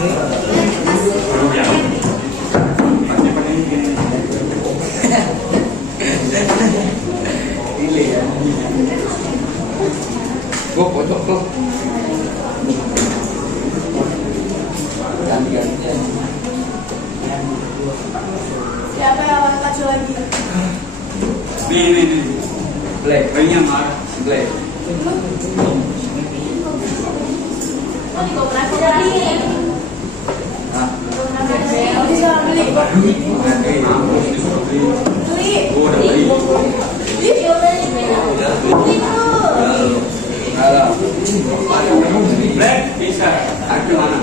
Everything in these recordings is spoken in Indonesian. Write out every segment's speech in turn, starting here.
Siapa yang akan maju lagi? Ini. Black. Banyak marah. Black. Oh, di koperasi tadi. Oh, bisa beli. Black bisa. Aku mana?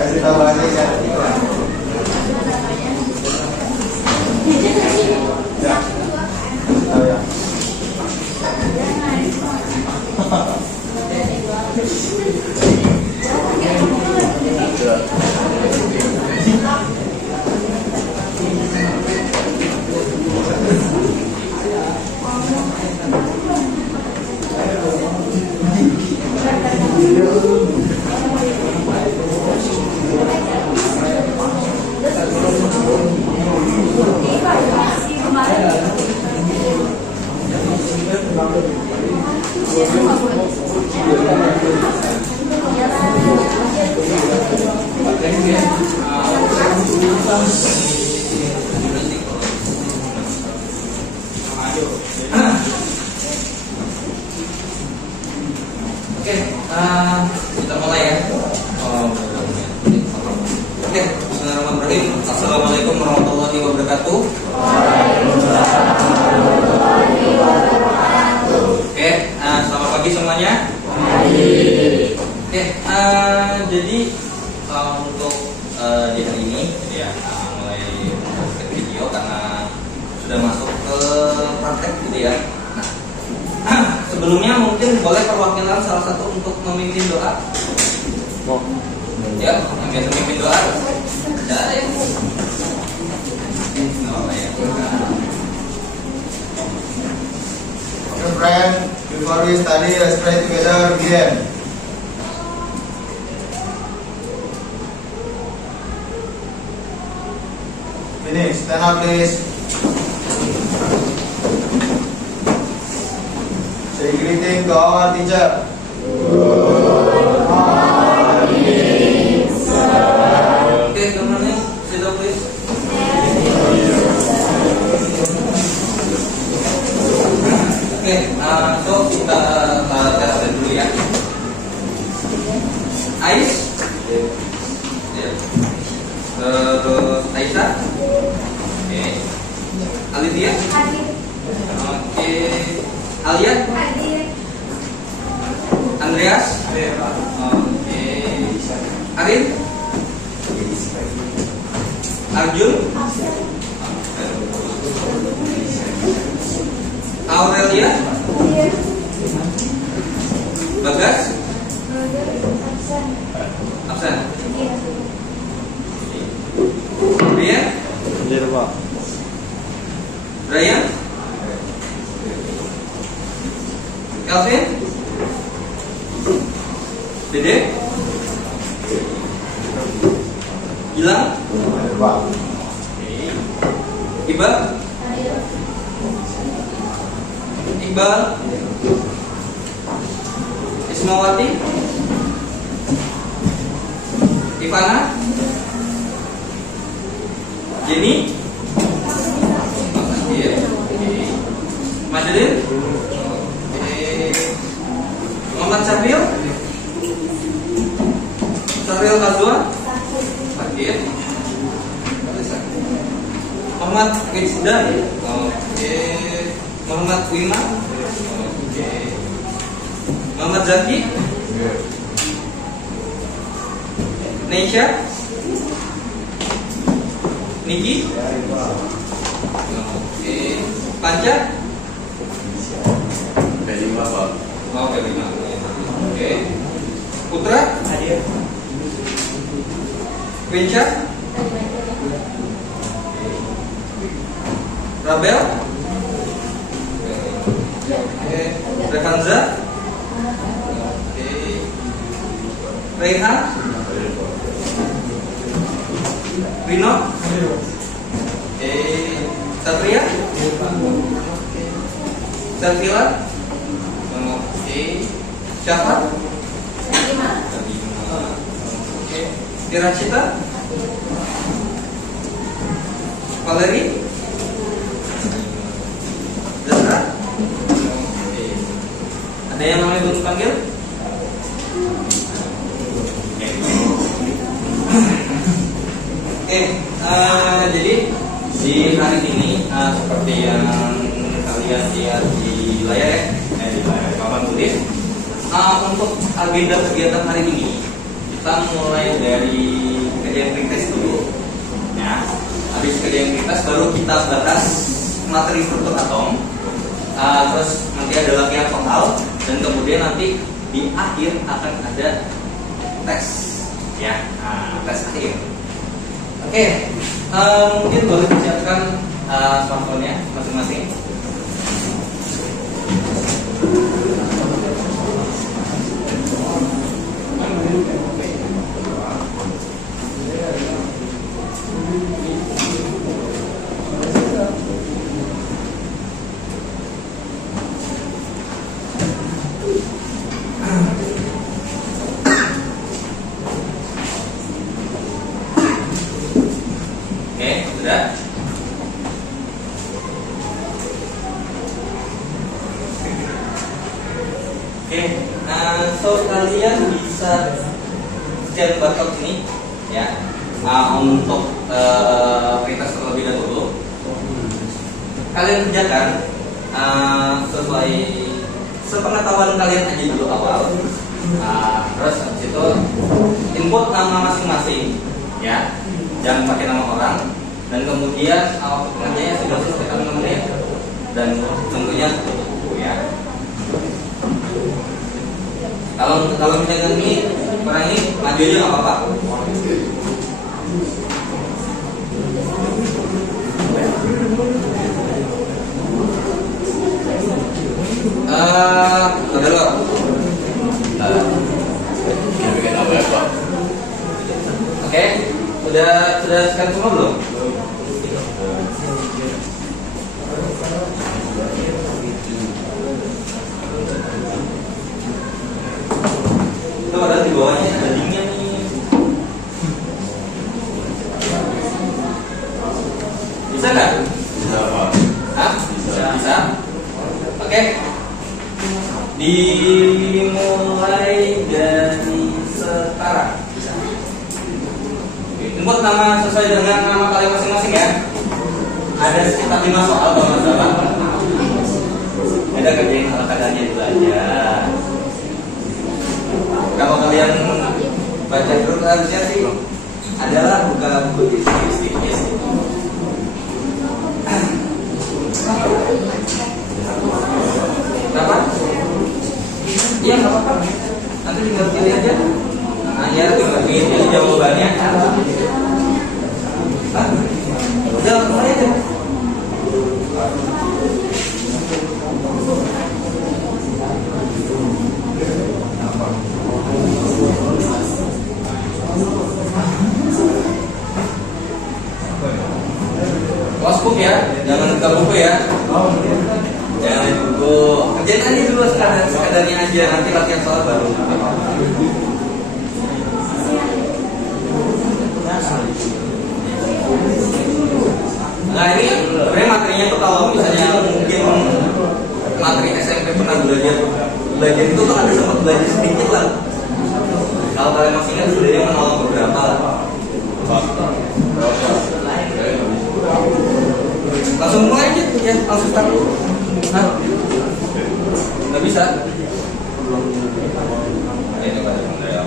Kasih tahu aja ya. Ya. Oh ya. Oke, kita mulai ya. Oke, bismillahirrahmanirrahim. Assalamualaikum warahmatullahi wabarakatuh. Oke, selamat pagi semuanya. Oke, jadi untuk di hari ini ya mulai ke video karena sudah masuk ke praktek gitu ya. Nah, sebelumnya mungkin boleh perwakilan salah satu untuk memimpin doa. Ya, yang biasa memimpin doa. Ada ya. Okay, friend, before we study, let's pray together again. Finish. Stand up, please. Say greeting to our teacher. Oke, teman-teman, sit down please. Oke, so kita tes dulu ya. Ais, terus Aisyah, oke, Alivia, oke, Alia, Andreas, oke, Arin, Arjun, Aurelia, Bagas, absen. Brian, Brian, Kelvin, Dede, Gilang, Iqbal, Iqbal, Ismawati, Ivana, Jenny, Madeline, Muhammad Syafil, Saril Kazwa, Fakir, Muhammad Rizdan, Muhammad Wima, Muhammad Zaki, Nesha, Niki, oke, Panca, Kelima Pak. oke, lima, oke, Putra, Winca, Rabel, oke, Revanza, oke, Rehan, Rino, Satria, Satila, oke, Syafat, oke, Diracita, Valeri, Zara, oke. Ada yang namanya belum panggil? Oke, jadi di hari ini seperti yang kalian lihat di layar ya, di layar papan tulis. Untuk agenda kegiatan hari ini kita mulai dari kerjaan pretest dulu, ya. Habis kerjaan pretest baru kita bahas materi struktur atom. Terus nanti ada latihan total dan kemudian nanti di akhir akan ada tes, ya, tes akhir. Oke, mungkin boleh disiapkan smartphone-nya masing-masing. Oke, sudah. Oke, so kalian bisa scan barcode ini, ya, untuk pretest terlebih dahulu. Kalian kerjakan sesuai sepengetahuan kalian aja dulu awal. Terus habis itu input nama masing-masing, ya, jangan pakai nama orang. Dan kemudian pengerjaannya sudah selesai 6 menit dan tentunya tutup buku, ya. Kalau misalnya ini orang ini maju aja nggak apa-apa. Ada lo. Bikin apa ya Pak? Oke, sudah scan semua belum? Itu padahal di bawahnya ada linknya nih. Bisa nggak? Bisa Pak. Hah? Bisa. Oke. Dimulai dari sekarang. Input nama sesuai dengan nama kalian masing-masing, ya. Ada sekitar 5 soal kalau nggak salah. Ada kerjain ala kadarnya dulu aja. Kalau kalian baca terus harusnya sih adalah buka buku sedikit. Kenapa? Iya, nggak apa-apa. Nanti tinggal pilih aja. Ya, tinggal pilih jawabannya. Udah langsung aja. Wasbook ya, jangan buka buku ya. Jangan lihat buku. Kerjain aja dulu sekadarnya aja. Nanti latihan soal baru. Nah ini sebenarnya materinya tuh kalau misalnya mungkin materi SMP pernah belajar itu kan ada sempat belajar sedikit lah. Kalau kalian masih ingat sebenarnya menolong beberapa lah. Langsung mulai aja ya, langsung start dulu. Nggak bisa. Ini pada model.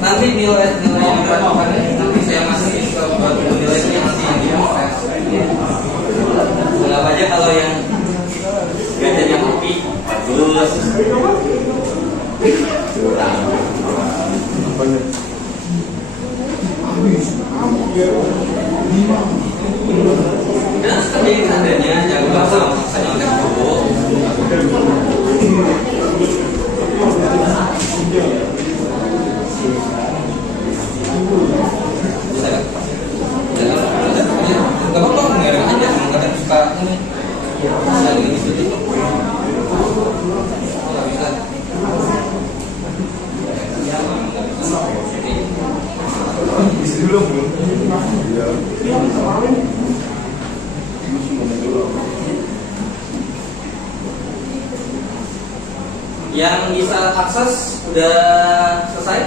Nanti nilai nanti saya masukin ke nilainya nanti yang diproses. Anggap aja kalau yang gajahnya api bagus. Dan seperti adanya jangan lupa maksa nyontek dulu. Gak apa-apa, ngereng aja, kadang suka ini saling gitu. Gak bisa. Yang bisa akses udah selesai?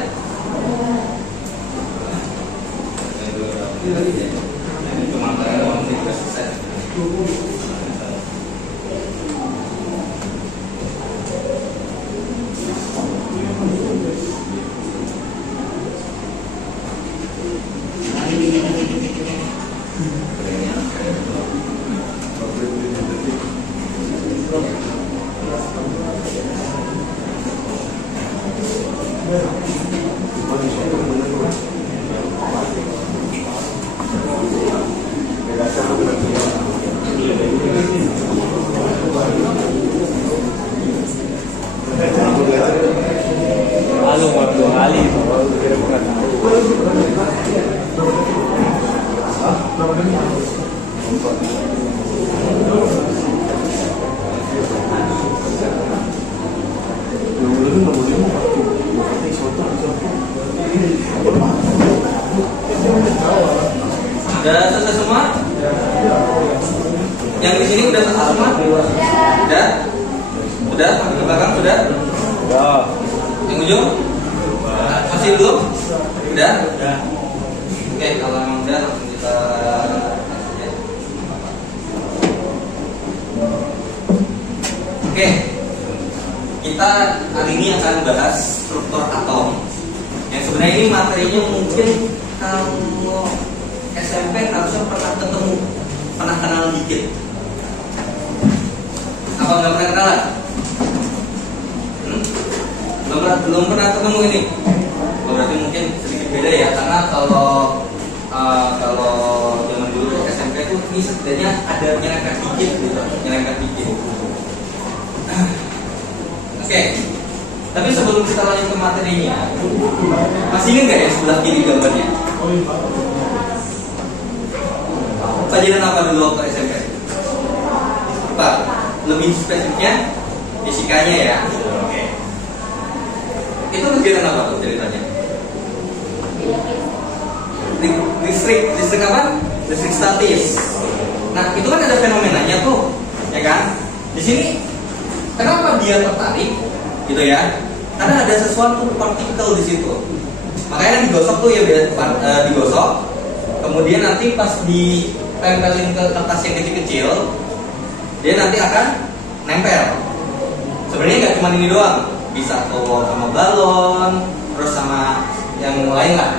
Udah selesai semua? Yang di sini udah selesai semua? Udah? Udah? Di belakang sudah? Udah. Yang ujung? Masih belum? Udah? Udah. Oke, kalau memang udah langsung kita Oke. Kita hari ini akan bahas struktur atom. Yang sebenarnya ini materinya mungkin kalau SMP harusnya pernah ketemu, pernah kenal dikit. Apa nggak pernah kenalan? Belum pernah ketemu ini. Berarti mungkin sedikit beda ya, karena kalau zaman dulu tuh SMP tuh ini setidaknya ada nyerempet dikit gitu, nyerempet dikit. Oke. Tapi sebelum kita lanjut ke materinya, masih ingat nggak ya sebelah kiri gambarnya? Pelajaran apa dulu waktu SMP? Pak, lebih spesifiknya fisikanya ya. Oke. Itu pelajaran apa tuh ceritanya? Listrik apa? Listrik statis. Nah, itu kan ada fenomenanya tuh, ya kan? Di sini kenapa dia tertarik, gitu ya? karena ada sesuatu partikel di situ. Makanya digosok tuh ya, digosok. Kemudian nanti pas ditempelin ke kertas yang kecil-kecil, dia nanti akan nempel. Sebenarnya nggak cuma ini doang, bisa tuh sama balon, terus sama yang lain lah.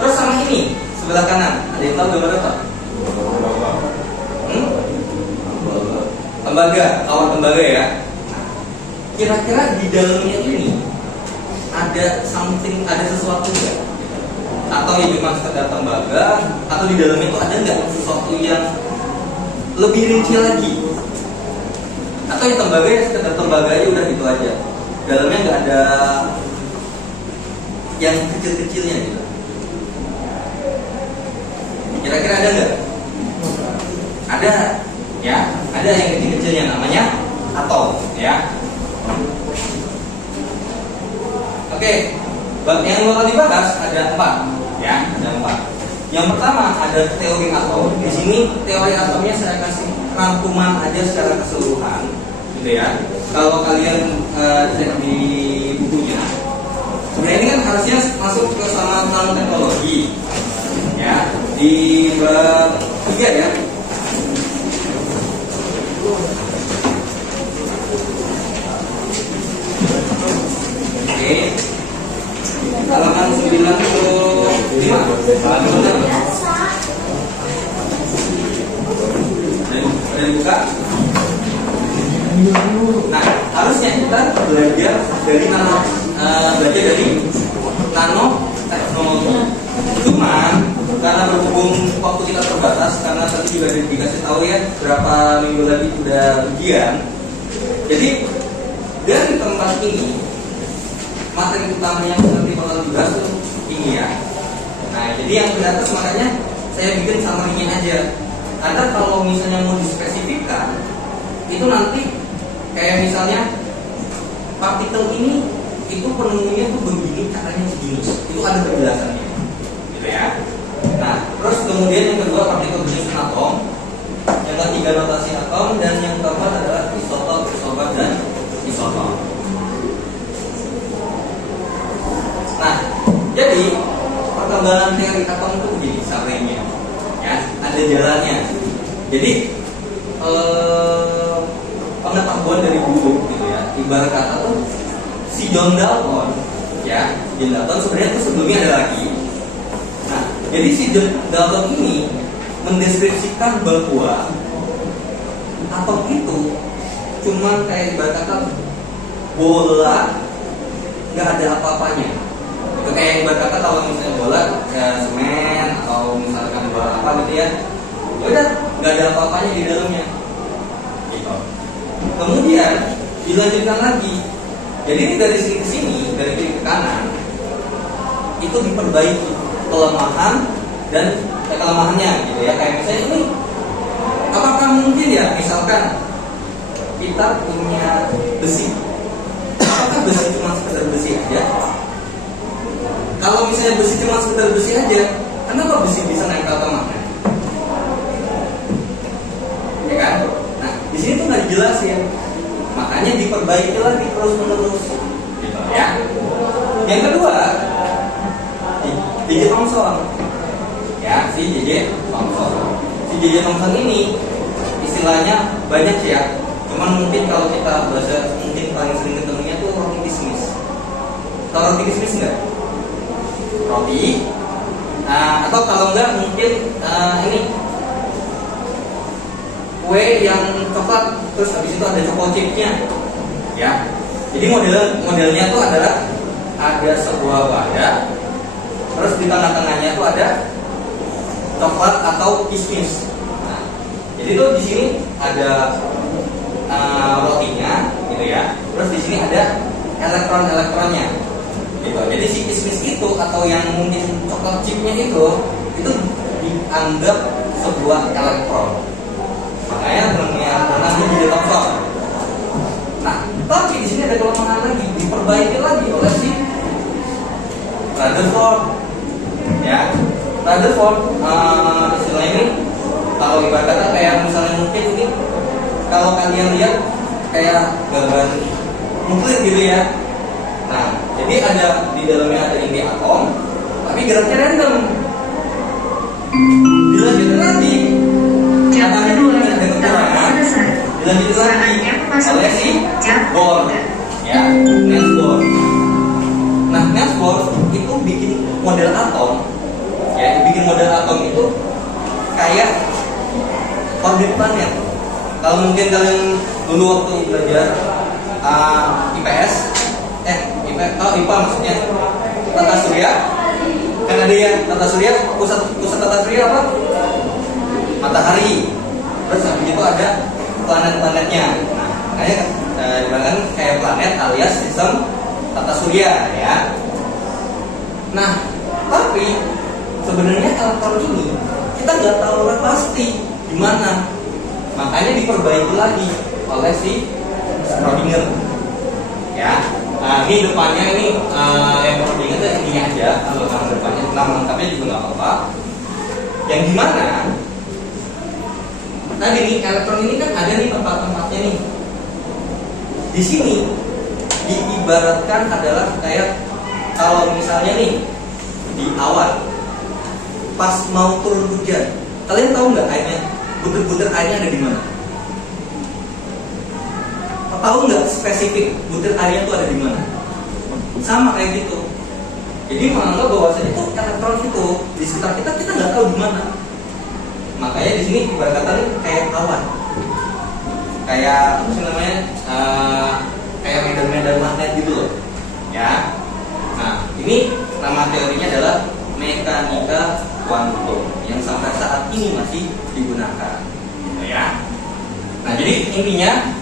Terus sama ini sebelah kanan, ada yang tahu gambar apa? Tembaga, kawat tembaga ya. Kira-kira di dalamnya ini ada something, ada sesuatu nggak? Atau ya cuma sekedar tembaga? Atau di dalamnya itu ada nggak sesuatu yang lebih rinci lagi? Atau ya tembaga ya sekedar tembaga aja udah gitu aja. Dalamnya nggak ada yang kecil-kecilnya gitu. Kira-kira ada nggak? Ada, ya. Ada yang kecil-kecilnya namanya atom, ya. Oke, yang bakal dibahas ada 4, ya, ada 4. Yang pertama ada teori atom. Di sini teori atomnya saya kasih rangkuman aja secara keseluruhan, gitu ya. Kalau kalian cek di bukunya, sebenarnya ini kan harusnya masuk ke sama nanoteknologi, ya, di bab 3 ya. Oke. Halaman 95. Ada buka. Nah, harusnya kita belajar dari nanoteknologi. Cuman karena berhubung waktu kita terbatas, karena tadi juga dikasih tahu ya berapa minggu lagi udah ujian. Jadi dari tempat ini materi utamanya nanti bakal dibahas tuh kimia. Nah, jadi yang di atas makanya saya bikin summary-nya aja. Karena kalau misalnya mau dispesifikkan, itu nanti kayak misalnya partikel ini itu penemunya tuh begini, caranya begini. Itu ada penjelasannya, gitu ya. Nah, terus kemudian yang kedua partikel jenis atom, yang ketiga notasi atom, dan yang keempat adalah isotop, isobar, dan isotop. Nah, jadi perkembangan teori atom itu begini sampainya, ya, ada jalannya. Jadi pengetahuan dari dulu, gitu ya. Ibarat kata tuh si John Dalton, ya, John Dalton sebenarnya itu sebelumnya ada lagi. Nah, jadi si John Dalton ini mendeskripsikan bahwa atom itu cuma kayak ibarat kata bola, nggak ada apa-apanya. Itu kayak ibarat kata kalau misalnya bola ya semen atau misalkan bola apa gitu ya, udah nggak ada apa-apanya di dalamnya. Gitu. Kemudian dilanjutkan lagi. Jadi dari sini ke sini, dari kiri ke kanan, itu diperbaiki kelemahan dan kelemahannya, gitu ya. Kayak misalnya ini, apakah mungkin ya, misalkan kita punya besi, apakah besi cuma sekedar besi aja? Kalau misalnya besi cuma sekedar besi aja, kenapa besi bisa nempel ke magnet? Ya kan? Nah, di sini tuh nggak dijelasin. Makanya diperbaiki lagi terus-menerus, gitu ya. Yang kedua, J.J. Thomson, ya, si J.J. Thomson. Si J.J. Thomson ini istilahnya banyak sih ya. Cuman mungkin kalau kita bahasa mungkin paling sering ketemunya tuh roti kismis. Tahu roti kismis nggak? Roti, atau kalau enggak mungkin ini kue yang coklat, terus habis itu ada choco chipnya, ya. Jadi modelnya tuh adalah ada sebuah wadah, terus di tengah-tengahnya tuh ada coklat atau kismis. Nah, jadi tuh di sini ada rotinya, gitu ya. Terus di sini ada elektron-elektronnya, gitu. Jadi si kismis itu atau yang mungkin coklat chipnya itu dianggap sebuah elektron. Makanya namanya J.J. Thomson. Nah, tapi di sini ada kelemahan lagi, diperbaiki lagi oleh si Rutherford, ya. Rutherford istilah ini kalau ibarat kata kayak misalnya mungkin ini kalau kalian lihat kayak gambar nuklir gitu ya. Jadi ada di dalamnya ada inti atom, tapi geraknya random. Dilanjutin lagi, katanya ada kekurangan. Dilanjutin lagi oleh si Bohr, ya, Niels Bohr. Nah, Niels Bohr itu bikin model atom, ya, bikin model atom itu kayak orbit planet. Kalau mungkin kalian dulu waktu belajar IPS, IPA maksudnya tata surya, kan ada ya tata surya, pusat tata surya apa? Matahari. Terus habis itu ada planet-planetnya. Nah, makanya dibilangkan kayak planet alias sistem tata surya, ya. Nah, tapi sebenarnya elektron ini kita nggak tahu pasti di mana. Makanya diperbaiki lagi oleh si Schrödinger, ya. Nah, ini depannya ini yang perlu diingat ini aja. Kalau nama depannya, nama lengkapnya juga nggak apa-apa. Yang dimana tadi nih elektron ini kan ada nih tempat-tempatnya nih. Di sini diibaratkan adalah kayak kalau misalnya nih di awan pas mau turun hujan, kalian tahu nggak airnya? Butir-butir airnya ada di mana? Tahu nggak spesifik butir airnya tuh ada di mana? Sama kayak gitu. Jadi menganggap bahwasanya itu elektron itu di sekitar kita nggak tahu di mana. Makanya di sini ibarat kata kayak awan, kayak apa sih namanya? Kayak medan-medan magnet gitu loh, ya. Nah, ini nama teorinya adalah mekanika kuantum yang sampai saat ini masih digunakan, ya. Nah, jadi intinya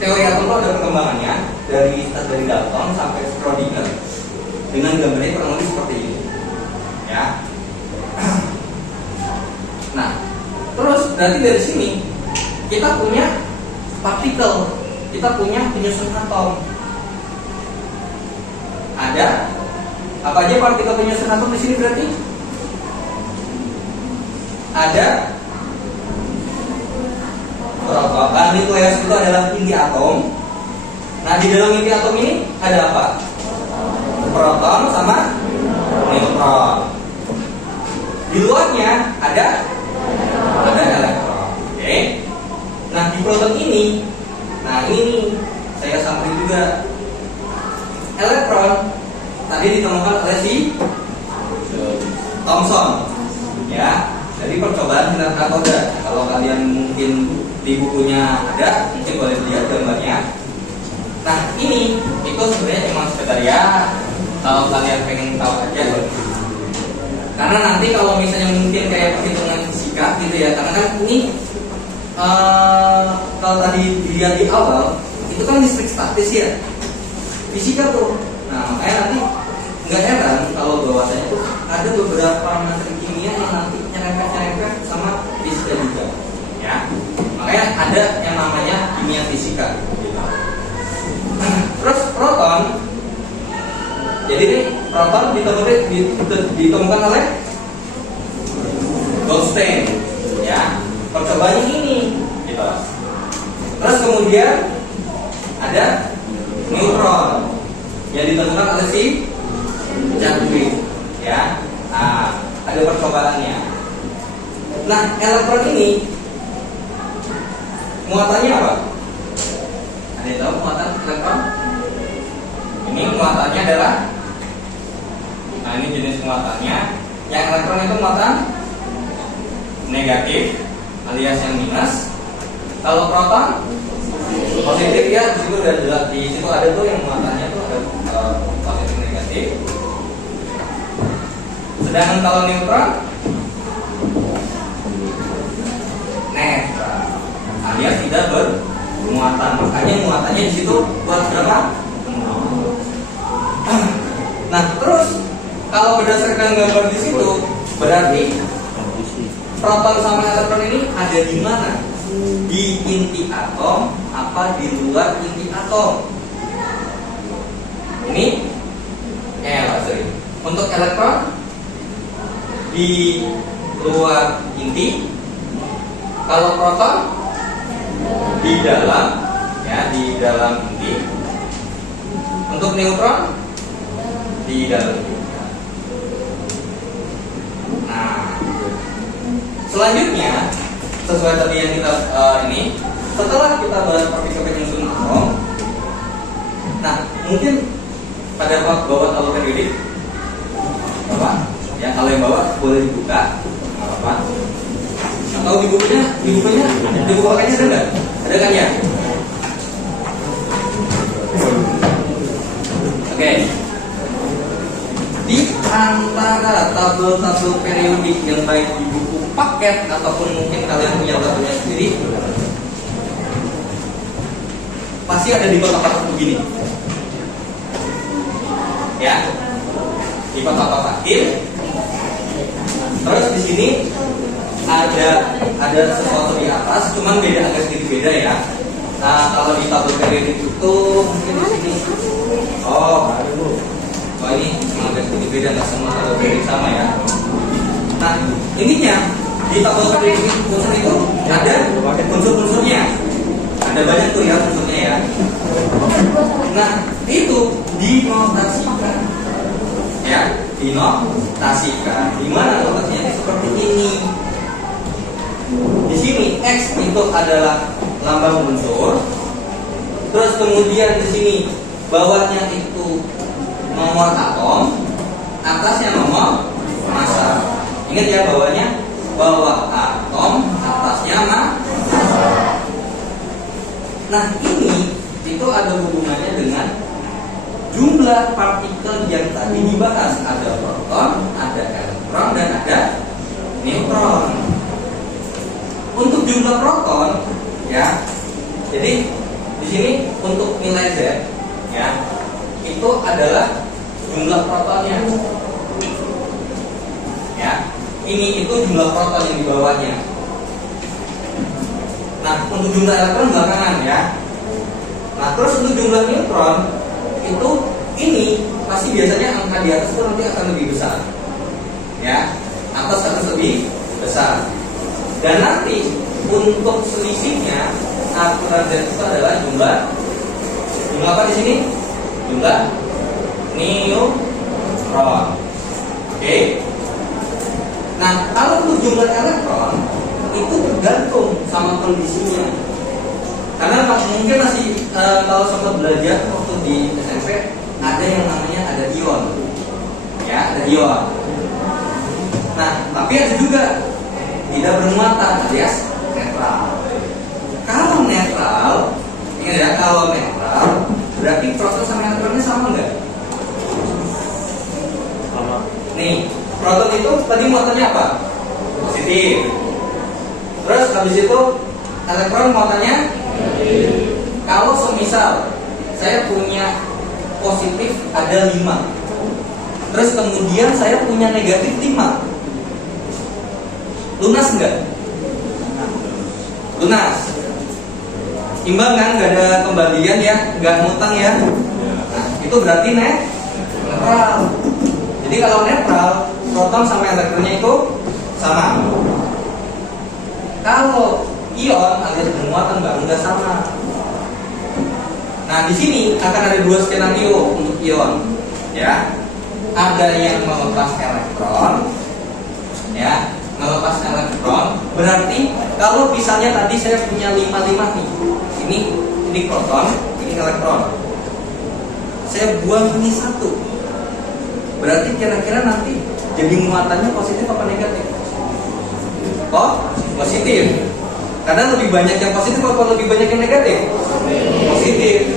teori atom itu ada perkembangannya dari Dalton sampai Schrödinger dengan gambarnya kurang lebih seperti ini, ya. Nah, terus berarti dari sini kita punya partikel, kita punya penyusun atom. Ada apa aja partikel penyusun atom di sini berarti? Ada proton, nukleus itu adalah inti atom. Nah, di dalam inti atom ini ada apa? Proton sama neutron. Di luarnya ada elektron. Oke. Nah, di proton ini, nah ini saya sampai juga elektron tadi ditemukan oleh si Thomson, ya. Jadi percobaan sinar katoda. Kalau kalian mungkin di bukunya ada, mungkin boleh lihat gambarnya. Nah, ini itu sebenarnya cuma sekedar ya, kalau kalian pengen tahu aja. Karena nanti kalau misalnya mungkin kayak perhitungan fisika gitu ya, karena kan ini kalau tadi dilihat di awal itu kan listrik statis ya, fisika tuh. Nah, makanya nanti nggak heran kalau bahwasanya tuh ada beberapa materi kimia yang nanti nyerempet sama fisika juga, ya. Makanya ada yang namanya kimia fisika. Gitu. Terus proton, jadi ini proton ditemukan oleh Goldstein, ya. Percobaannya ini, gitu. Terus kemudian ada neutron yang ditemukan oleh si Chadwick, ya. Nah, ada percobaannya. Nah, elektron ini muatannya apa? Ada yang tahu muatan elektron? Ini muatannya adalah, nah ini jenis muatannya. Yang elektron itu muatan negatif alias yang minus. Kalau proton positif, ya. Di situ udah jelas, di situ ada tuh yang muatannya tuh ada positif negatif. Sedangkan kalau neutron netral alias tidak bermuatan. Makanya muatannya di situ buat berapa? Nah, terus kalau berdasarkan gambar di situ berarti proton sama elektron ini ada di mana? Di inti atom apa di luar inti atom? Ini sorry. Untuk elektron di luar inti, kalau proton di dalam, ya, di dalam inti. Untuk neutron di dalam. Nah, selanjutnya sesuai tadi yang kita ini, setelah kita bahas partikel penyusun atom, nah mungkin pada bawa tabel periodik, bapak, ya kalau yang bawa boleh dibuka, nggak apa. Atau di bukunya ada nggak? Ada kan ya? Oke. Di antara tabel-tabel periodik yang baik di buku paket ataupun mungkin kalian punya tabelnya sendiri, pasti ada di kotak-kotak begini. Ya. Di kotak-kotakin. Terus di sini ada sesuatu di atas, cuman agak sedikit beda ya. Nah, kalau di tabel periodik itu mungkin di sini. Oh ini agak sedikit beda, nggak semua tabel periodik sama ya. Nah, intinya di tabel periodik unsur itu ada unsur-unsurnya. Ada banyak tuh ya unsurnya ya. Nah, itu dinotasikan. Ya, dinotasikan. Di mana notasinya seperti ini? Di sini X itu adalah lambang unsur. Terus kemudian di sini bawahnya itu nomor atom, atasnya nomor massa. Ingat ya, bawah atom, atasnya massa. Nah, ini itu ada hubungannya dengan jumlah partikel yang tadi dibahas. Ada proton, ada elektron, dan ada neutron. Untuk jumlah proton, ya, jadi di sini untuk nilai Z, ya, itu adalah jumlah protonnya, ya. Ini itu jumlah proton yang di bawahnya. Nah, untuk jumlah elektron belakangan ya. Nah, terus untuk jumlah neutron itu ini pasti biasanya angka di atas itu nanti akan lebih besar, ya. Atas akan lebih besar. Dan nanti untuk selisihnya aturan Z itu adalah jumlah apa di sini? Jumlah neutron. Oke. Nah, kalau untuk jumlah elektron itu tergantung sama kondisinya. Karena mungkin masih kalau sempat belajar waktu di SMP ada yang namanya ada ion, ya, ada ion. Nah, tapi ada juga tidak bermuatan alias netral. Kalau netral, ingat ya, kalau netral berarti proton sama elektronnya sama nggak? Sama. Nih, proton itu tadi muatannya apa? Positif. Terus habis itu elektron muatannya negatif. Kalau semisal saya punya positif ada 5, terus kemudian saya punya negatif 5, lunas enggak? Lunas. Imbang kan, nggak ada kembalian ya, nggak ngutang ya. Nah, itu berarti netral. Jadi kalau netral, proton sama elektronnya itu sama. Kalau ion alias bermuatan baru nggak sama. Nah, di sini akan ada dua skenario untuk ion, ya. Ada yang melepas elektron, ya. Melepas elektron berarti kalau misalnya tadi saya punya 5 nih, ini proton, ini elektron, saya buang ini 1, berarti kira-kira nanti jadi muatannya positif apa negatif? Oh, positif. Karena lebih banyak yang positif atau lebih banyak yang negatif? Positif.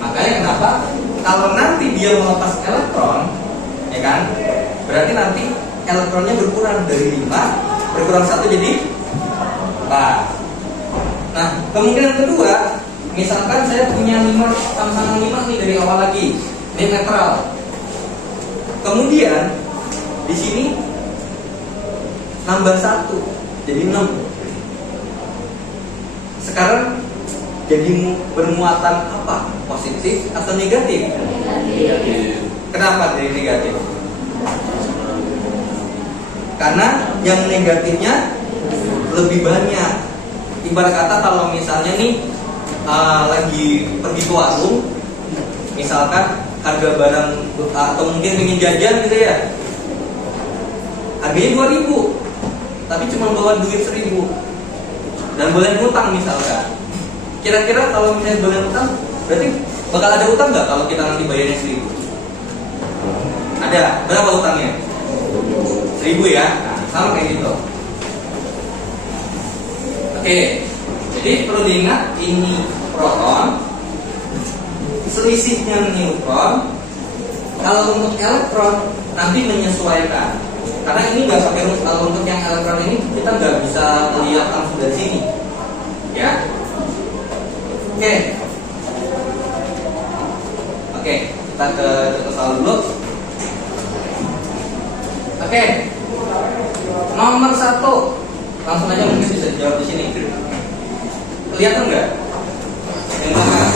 Makanya kenapa kalau nanti dia melepas elektron, ya kan, berarti nanti elektronnya berkurang dari 5 berkurang 1 jadi 4. Nah, kemungkinan kedua, misalkan saya punya 5 sama 5 nih dari awal lagi, ini netral. Kemudian di sini nambah 1 jadi 6. Sekarang jadi bermuatan apa? Positif atau negatif? Negatif. Kenapa jadi negatif? Karena yang negatifnya lebih banyak. Ibarat kata kalau misalnya nih lagi pergi ke warung, misalkan harga barang atau mungkin ingin jajan gitu ya, harganya 2.000 tapi cuma bawa duit 1.000 dan boleh ngutang misalkan. Kira-kira kalau misalnya boleh ngutang, berarti bakal ada utang nggak kalau kita nanti bayarnya 1.000? Ada. Berapa utangnya? 1.000 ya. Nah, sama kayak gitu. Oke, jadi perlu diingat ini proton, selisihnya neutron. Kalau untuk elektron nanti menyesuaikan. Karena ini nggak pakai rumus. Kalau untuk yang elektron ini kita nggak bisa lihat langsung dari sini, ya. Oke, kita ke contoh soal dulu. Oke, nomor 1 langsung aja mungkin bisa dijawab di sini. Kelihatan nggak? Yang mana?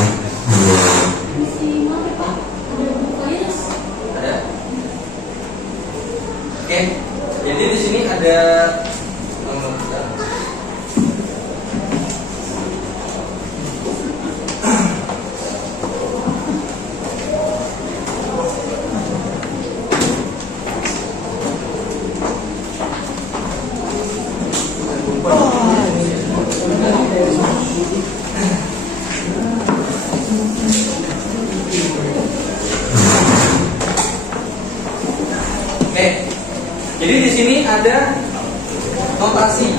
Ada. Oke, jadi di sini ada jadi di sini ada notasi.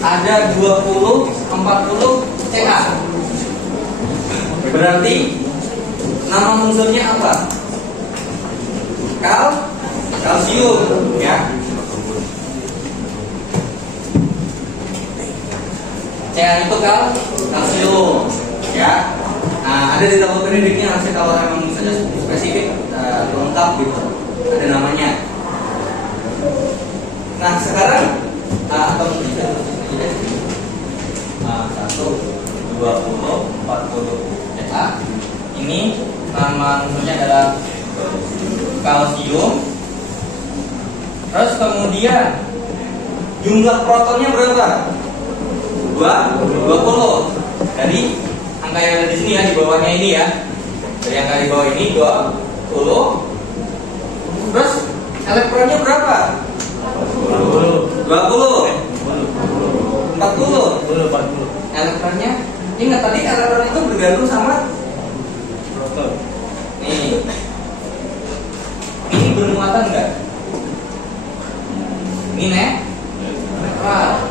Ada 20, 40 Ca. Berarti nama unsurnya apa? Kalsium, ya. Ca itu kalsium, ya. Nah, ada di tabel periodiknya, harusnya kalau emang misalnya spesifik lengkap gitu. Ada namanya. Nah sekarang atau mungkin 1, 20, 40 Ca. Ini nama unsurnya adalah kalsium. Terus kemudian jumlah protonnya berapa? 20. Jadi angka yang ada di sini ya, di bawahnya ini ya. Dari angka di bawah ini 20. Terus elektronnya berapa? 20. 40. Elektronnya, ingat tadi elektron itu bergantung sama proton. Nih, ini bermuatan nggak? Ini netral.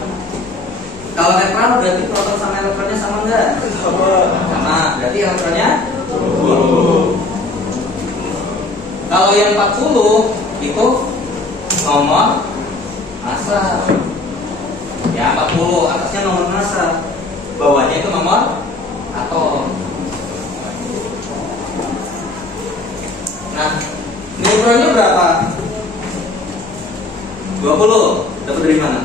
Kalau netral berarti proton sama elektronnya sama nggak? Sama. Berarti elektronnya 20. Kalau yang 40 itu nomor massa. Ya 40 atasnya nomor massa, bawahnya itu nomor atom. Nah, neutronnya berapa? 20. Dapat dari mana?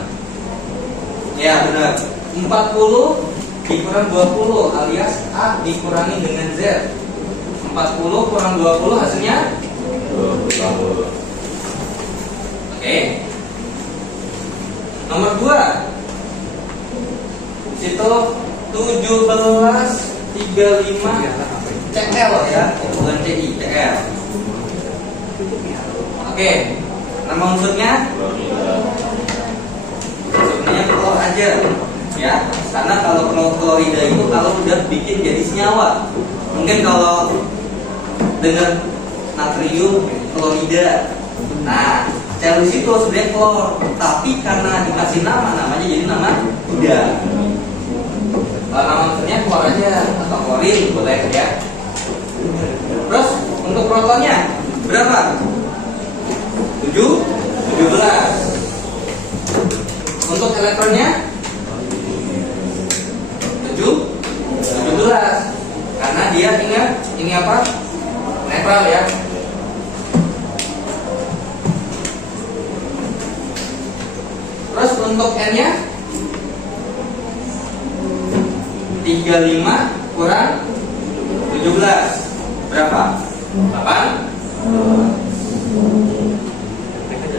Ya benar. 40 dikurang 20 alias A dikurangi dengan Z. 40 kurang 20 hasilnya 20. Oke. Nomor 2. Situ 1735 Cl ya, bukan Ci, Cl. Oke. Nama unsurnya? Sebenarnya klor aja ya. Karena kalau klorida itu kalau udah bikin jadi senyawa. Mungkin kalau dengan natrium klorida. Nah, Celus itu sebenarnya klor, tapi karena dikasih nama, namanya jadi nama kuda. Nama unsurnya klor aja atau klorin boleh ya. Terus untuk protonnya berapa? 17. Untuk elektronnya 17. Karena dia ingat ini apa? Netral ya. Terus untuk N-nya 35 kurang 17 berapa? 8.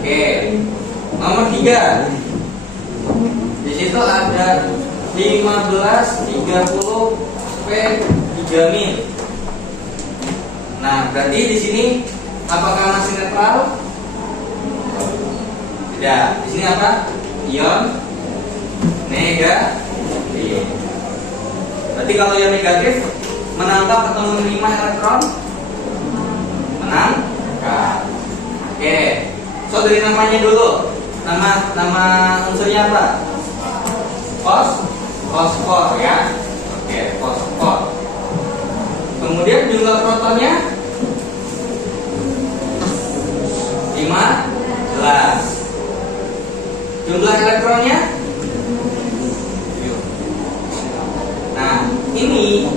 Oke. Nomor 3. Di situ ada 15 30 P 3 min. Nah, berarti di sini apakah masih netral? Tidak. Di sini apa? Ion negatif. Berarti kalau ion negatif menangkap atau menerima elektron? Menangkap. Oke. So dari namanya dulu. Nama unsurnya apa? Fosfor ya. Oke, fosfor. Kemudian jumlah protonnya 15. Jumlah elektronnya. Nah, ini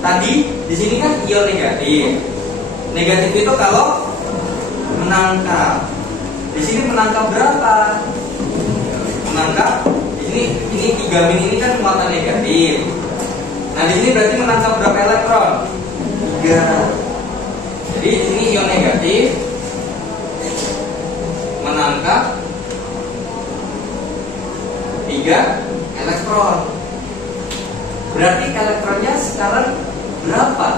tadi di sini kan ion negatif. Negatif itu kalau menangkap. Di sini menangkap berapa? Menangkap ini 3 min ini kan muatan negatif. Nah, di sini berarti menangkap berapa elektron? 3. Jadi di sini ion negatif menangkap 3 elektron. Berarti elektronnya sekarang berapa?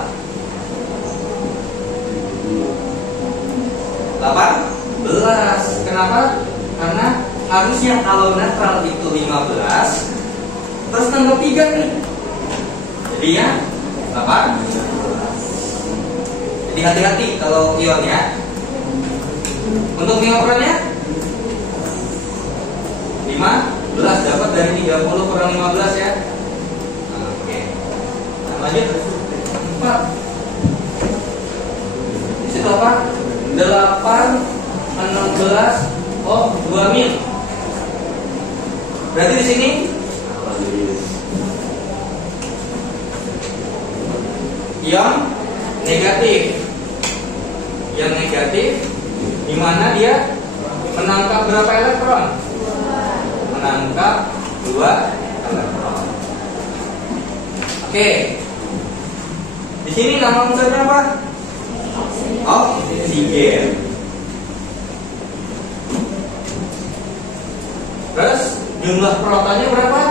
18. Kenapa? Karena harusnya kalau netral itu 15, terus tambah 3 nih. Jadi ya 8. Jadi hati-hati kalau ion ya. Untuk neutronnya 15 dapat dari 30 kurang 15 ya. Oke. Nah, lanjut 4. Di situ apa? 8 16 2 mil. Berarti di sini ion negatif. Ion negatif di mana dia menangkap berapa elektron? Menangkap 2 elektron. Oke. Di sini nama unsurnya apa? Oksigen. Terus jumlah protonnya berapa?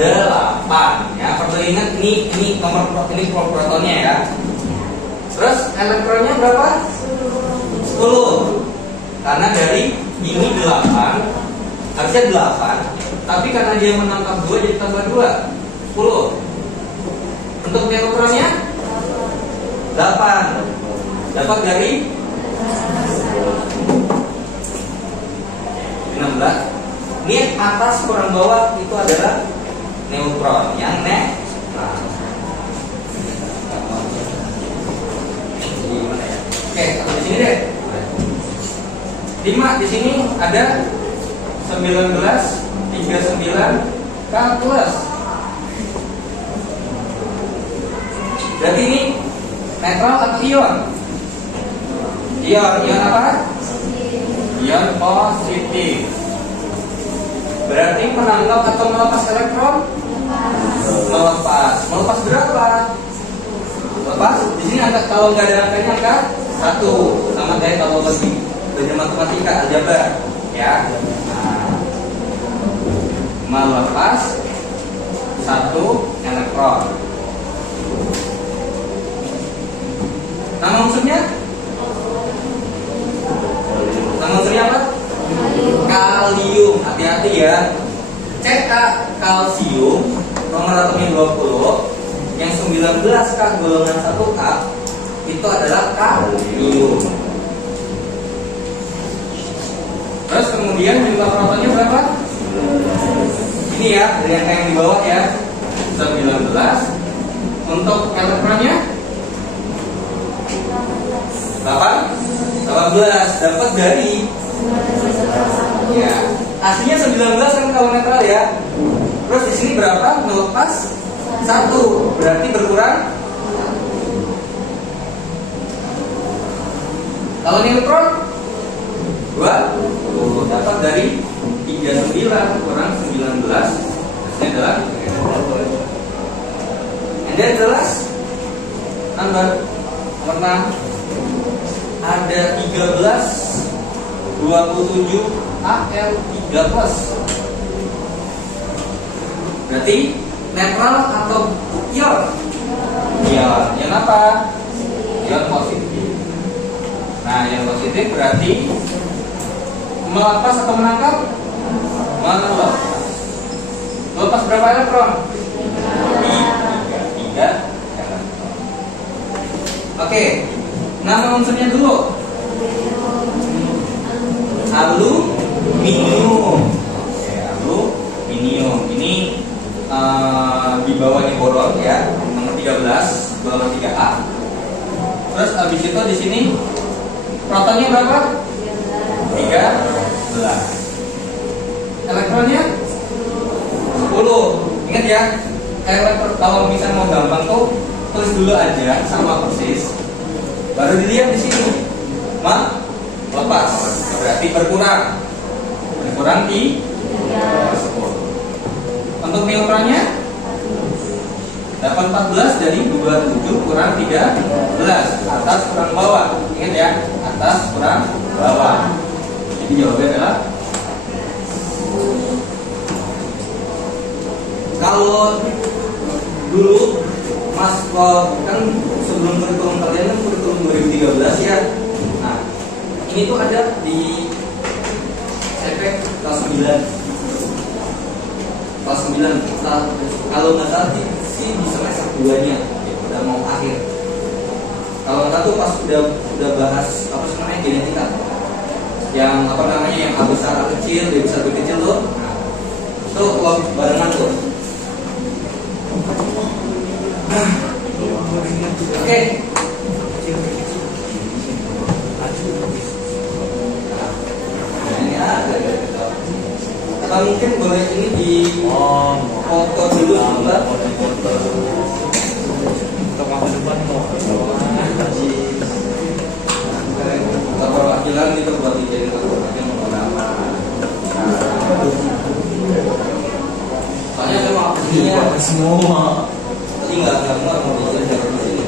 8 ya. Perlu ingat ini nomor protonnya ya. Terus elektronnya berapa? 10. Karena dari ini 8, harusnya 8, tapi karena dia menangkap 2 jadi tambah 2, 10. Untuk neutronnya 8. Dapat dari 16. Ini atas kurang bawah itu adalah neutron yang netral. Gimana ya? Oke, di sini deh. 5 di sini ada 19 39 K plus. Berarti ini netral atau ion? Ion apa? Ion positif. Berarti menangkap atau melepas elektron? Melepas. Melepas berapa? Melepas. Di sini angka, kalau nggak ada angkanya angka 1. Sama kayak kalau lagi belajar matematika aljabar, ya. Nah, melepas 1 elektron. Nama unsurnya? Nama unsurnya apa? Kalium. Hati-hati ya. Ca kalsium nomor atomnya 20, yang 19 K golongan 1 K itu adalah kalium. Terus kemudian jumlah protonnya berapa? Ini ya, dari angka yang di bawah ya, 19. Untuk elektronnya 18. Dapat dari ya, aslinya 19 kan kalau netral ya. Terus di sini berapa? Melepas 1, berarti berkurang. Kalau neutron 2, dapat dari 39 kurang 19. Hasilnya adalah and then jelas number nomor 6 ada 13 27 Al3 plus. Berarti netral atau ion? Ion apa? Ion positif. Nah, ion positif berarti melepas atau menangkap? Melepas. Melepas berapa elektron? 3 elektron. Oke, nama unsurnya dulu. Aluminium. Oke, aluminium. Ini di bawahnya boron ya, nomor 13, golongan 3A. Terus habis itu di sini protonnya berapa? 13. Elektronnya 10. Ingat ya, kalau misalnya mau gampang tuh tulis dulu aja sama persis. Baru dilihat di sini. Lepas. Berarti berkurang. Berkurang di 10. Untuk neutronnya dapat 14 dari 27 kurang 13. Atas kurang bawah. Ingat ya, atas kurang bawah. Jadi jawabannya adalah kalau dulu Mas kan sebelum kurikulum kalian kan kurikulum 2013 ya. Nah, ini tuh ada di SMP kelas 9. Kelas 9 kalau nggak salah sih di semester 2-nya udah mau akhir. Kalau nggak tuh pas udah bahas apa sih namanya genetika, yang apa namanya yang A besar A kecil B besar B kecil tuh, itu kalau barengan tuh. Oke. Ini ada gitu. Atau mungkin boleh ini di foto dulu sebentar. Untuk masa depan mau perwakilan gitu buat dijadiin perwakilan apa? Soalnya sama aplikasinya semua. tadi nggak mau dijadiin di sini.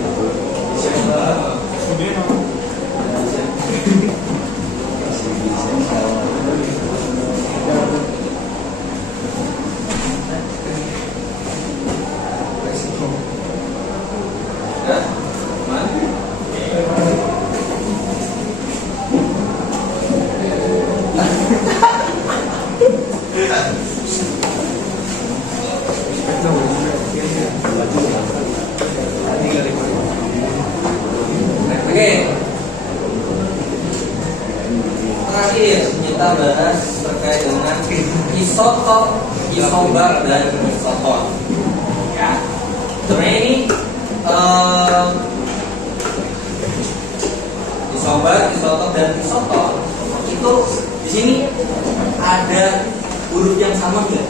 Oke. Terakhir kita bahas terkait dengan isotop, isobar dan isoton. Ya. Sebenarnya ini isobar, isotop dan isoton itu di sini ada huruf yang sama nggak?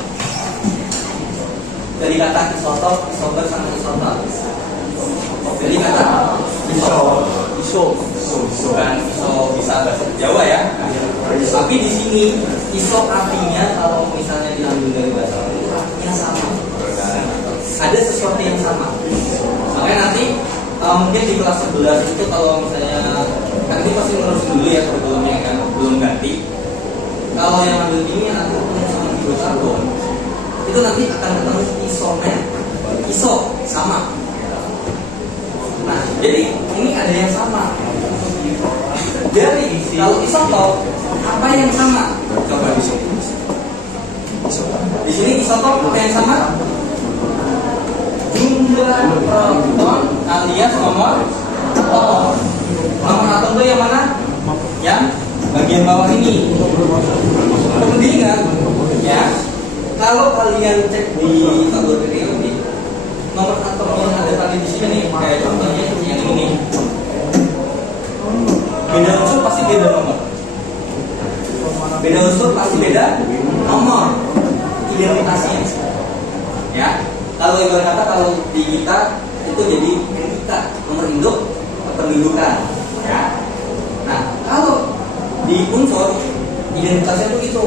Dari kata isotop, isobar sama isoton. Dari kata iso bukan iso bisa bahasa Jawa ya. Tapi di sini iso artinya kalau misalnya diambil dari bahasa Inggris artinya sama. Ada sesuatu yang sama. Makanya nanti mungkin di kelas 11 itu kalau misalnya nanti pasti ngurus dulu ya kurikulumnya kan belum ganti. Kalau yang ambil ini nanti ketemu sama hidrokarbon itu nanti akan ketemu isomer, iso sama. Nah, jadi ini ada yang sama. Jadi kalau isotop apa yang sama? Coba di sini. Di sini isotop apa yang sama? Jumlah proton alias nomor atom. Nomor atom itu yang mana? Yang bagian bawah ini. Perlu diingat ya. Kalau kalian cek di tabel periode, nomor atom yang ada tadi di sini, kayak contohnya yang ini. Beda unsur pasti beda nomor. Beda unsur pasti beda nomor identitasnya. Ya. Kalau ibarat kata kalau di kita itu jadi kita nomor induk kependudukan. Ya. Nah, kalau di unsur identitasnya itu gitu.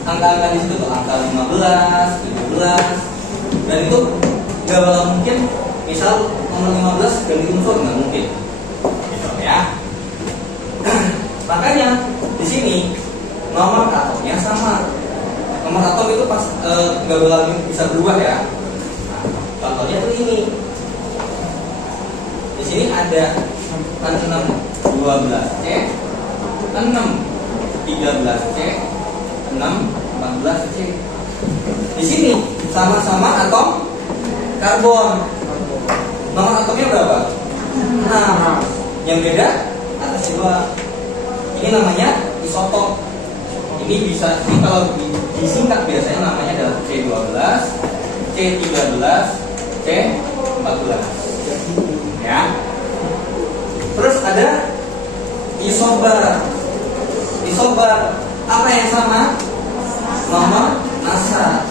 Angka-angka di situ tuh angka 15, 17 dan itu nggak bakal mungkin misal nomor 15 ganti unsur nggak mungkin gitu ya. Makanya di sini nomor atomnya sama. Nomor atom itu pas nggak bakal bisa berubah ya. Nah, contohnya tuh ini ada 6 12C, 6 13C, 6 14C. Di sini sama-sama atom karbon. Nomor atomnya berapa? 6. Yang beda atasnya 2. Ini namanya isotop. Ini bisa, ini kalau disingkat biasanya namanya adalah C12, C13, C14. Ya. Terus ada isobar. Isobar apa yang sama? Nomor massa.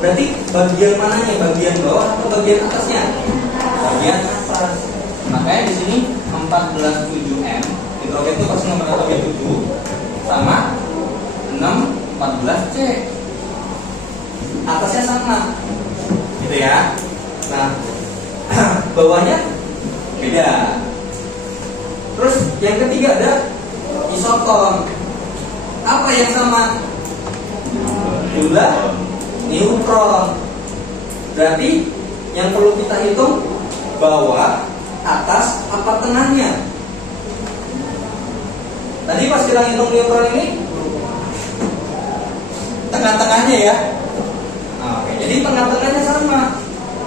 Berarti bagian mananya? Bagian bawah atau bagian atasnya? Bagian atas. Makanya di sini 14,7M hidrogen itu pasti nomor atomnya 7 sama 6,14C. Atasnya sama, gitu ya. Nah, bawahnya beda. Terus yang ketiga ada isoton. Apa yang sama? Jumlah neutron. Berarti yang perlu kita hitung bawah, atas, apa tengahnya? Tadi pas kita hitung neutron ini tengah-tengahnya ya. Nah, oke. Jadi tengah-tengahnya sama.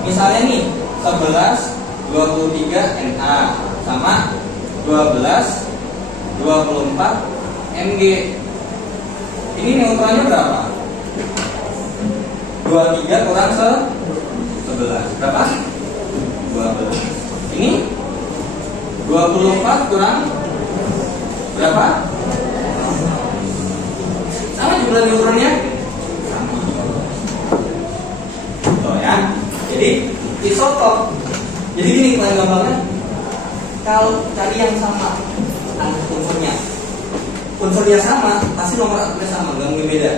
Misalnya nih 11 23 Na sama 12 24 Mg. Ini neutronnya berapa? 23 kurang 11 berapa? 12. Ini 24 kurang berapa? Sama jumlah neutronnya? Sama. Tuh ya. Jadi isotop. Jadi gini paling gampangnya, kalau cari yang sama unsurnya, unsurnya sama, pasti nomor atomnya sama, nggak mungkin beda.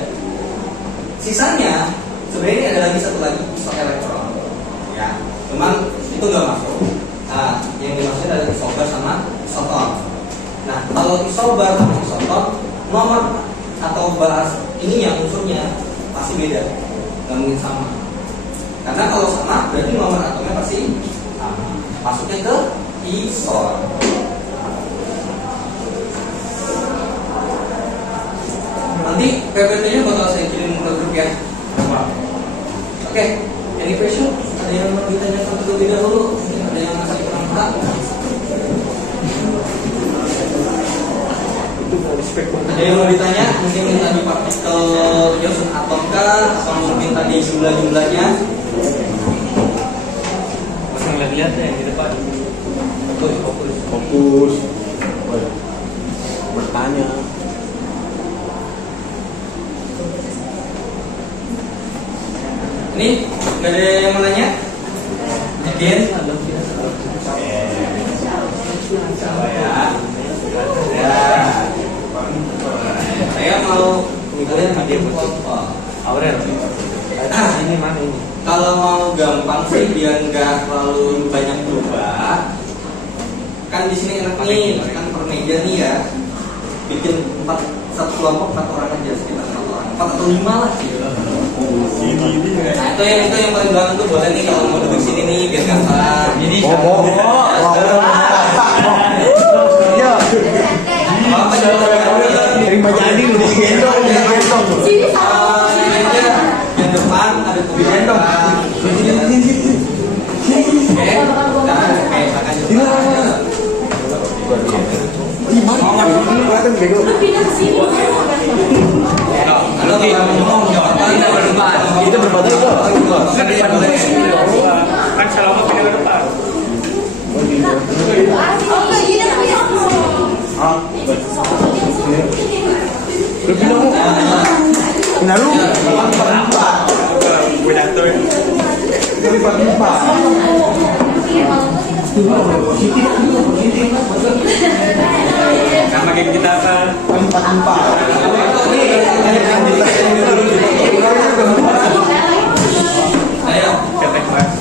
Sisanya sebenarnya ini ada lagi satu lagi isoelektron, ya. Cuman itu nggak masuk. Nah, yang dimaksud adalah isobar sama isoton. Nah, kalau isobar sama isoton, nomor atau bahas ini yang unsurnya pasti beda, nggak mungkin sama. Karena kalau sama berarti nomor atomnya pasti sama. Masuknya ke isor. Nanti PPT-nya bakal saya kirim ke grup ya. Oke, any question? Ada yang mau ditanyakan terlebih dahulu? Mungkin ada yang masih kurang paham? Ada yang mau ditanya? Mungkin tadi partikel Johnson atom kah? Atau mungkin tadi jumlah-jumlahnya? Pasang lihat ya di depan. Fokus. Bertanya. Ini nggak ada yang mau nanya? Yakin? Coba ya. Saya mau kalian hadir kelompok. Aurel. Ini mana ini? Kalau mau gampang sih biar nggak terlalu banyak berubah. Kan di sini enak nih, kan per meja nih ya. Bikin satu kelompok 4 orang aja, sekitar 4 orang, 4 atau 5 lah sih. Nah itu yang paling belakang tuh boleh nih kalau mau duduk sini nih biar nggak salah. Jadi apa Terima jadi lu gendong, Sini sama. yang depan ada kopi gendong. Lu pindah ke sini. Itu berbeda itu. Kan selama pindah ke depan. Oh enggak gini tapi aku. Ah. Lu pindah mu. Pindah lu. Gue jatuh. Sama kayak kita kan. Ayo. Ketek mas.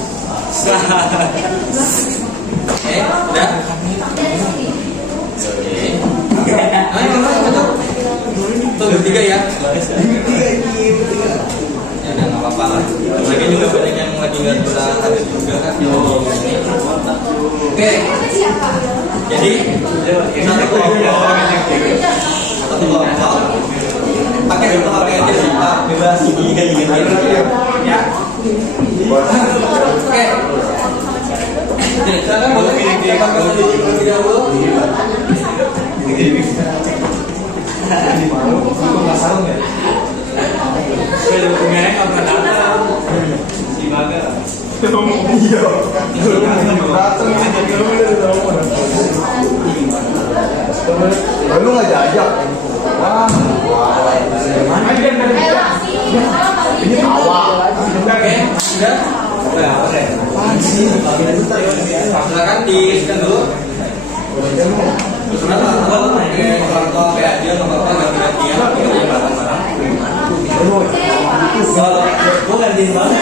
Udah. Ayo, masuk. Tuh bertiga ya. Ya udah nggak apa-apa. gampang lah. Lagi juga banyak yang lagi nggak bisa hadir juga kan. Oke. Jadi satu kelompok pakai aja sih Pak, bebas gini ya. Oke. Silakan boleh pilih dulu. Lu nggak diajak. Wah. Ini awal. Oke, sudah. Silakan diisikan dulu. Kenapa? Kalau kayak dia nggak apa-apa ganti-gantian, kita bareng-bareng. Gue gantiin banget.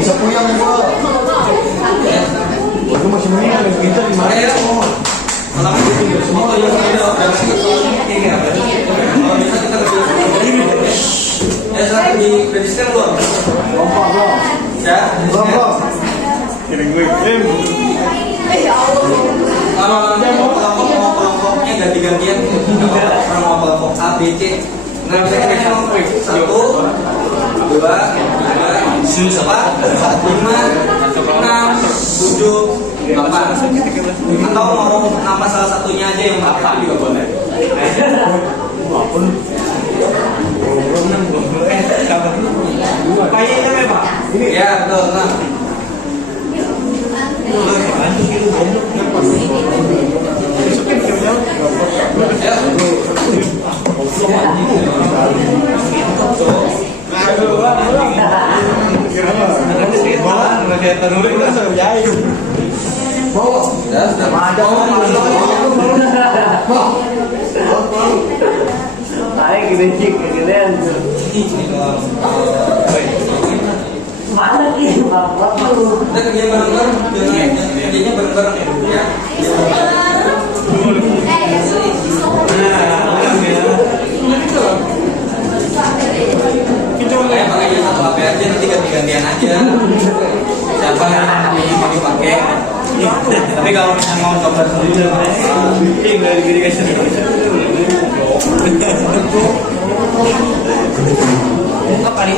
Bisa puyang gua. Aku masih menang kita di mana ya? Kalau yang bisa kita ya silakan di register belum? Belum. Ya, Belum. Kirim gue. kalau kelompoknya ganti-gantian, orang mau kelompok A, B, C. Nggak bisa kita kelompok 1, 2, 3, 4, 5, 6, 7, 8. Atau mau nama salah satunya aja yang apa juga boleh. Ya, betul. Nah. Mana sih, Bapak? Kita kerja bareng-bareng, kerjanya bareng-bareng ya. Pakai satu HP aja, nanti ganti-gantian aja. Siapa yang mau dipakai? Tapi kalau misalnya mau coba sendiri, nggak dikasih. Apa nih?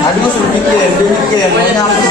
Aduh, masih pikir, mau nyampe.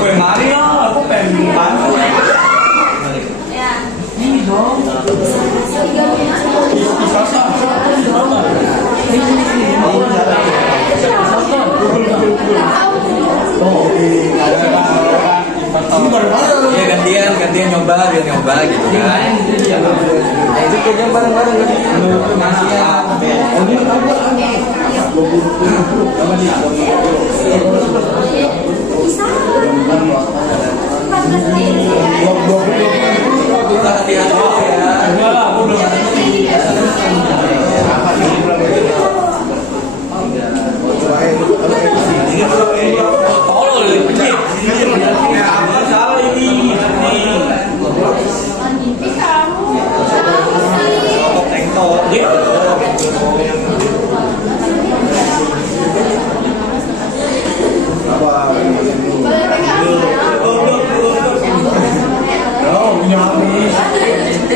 Gue mari lah, aku pengen bantu. Ini dong. Ya gantian nyoba gitu kan. Itu kerja bareng-bareng kan?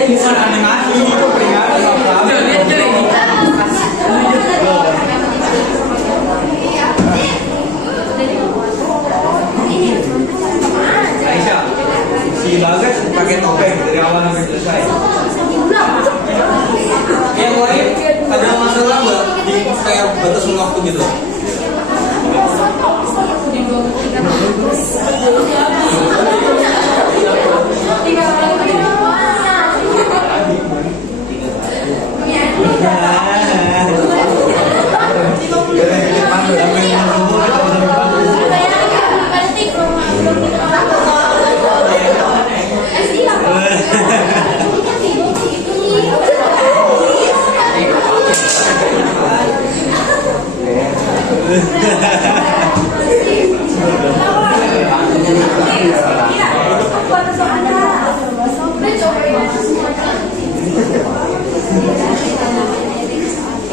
Bukan animasi, itu peringatan. Aisyah, si Bagas pakai topeng dari awal sampai selesai. Yang lain ada masalah nggak di kayak batas waktu gitu?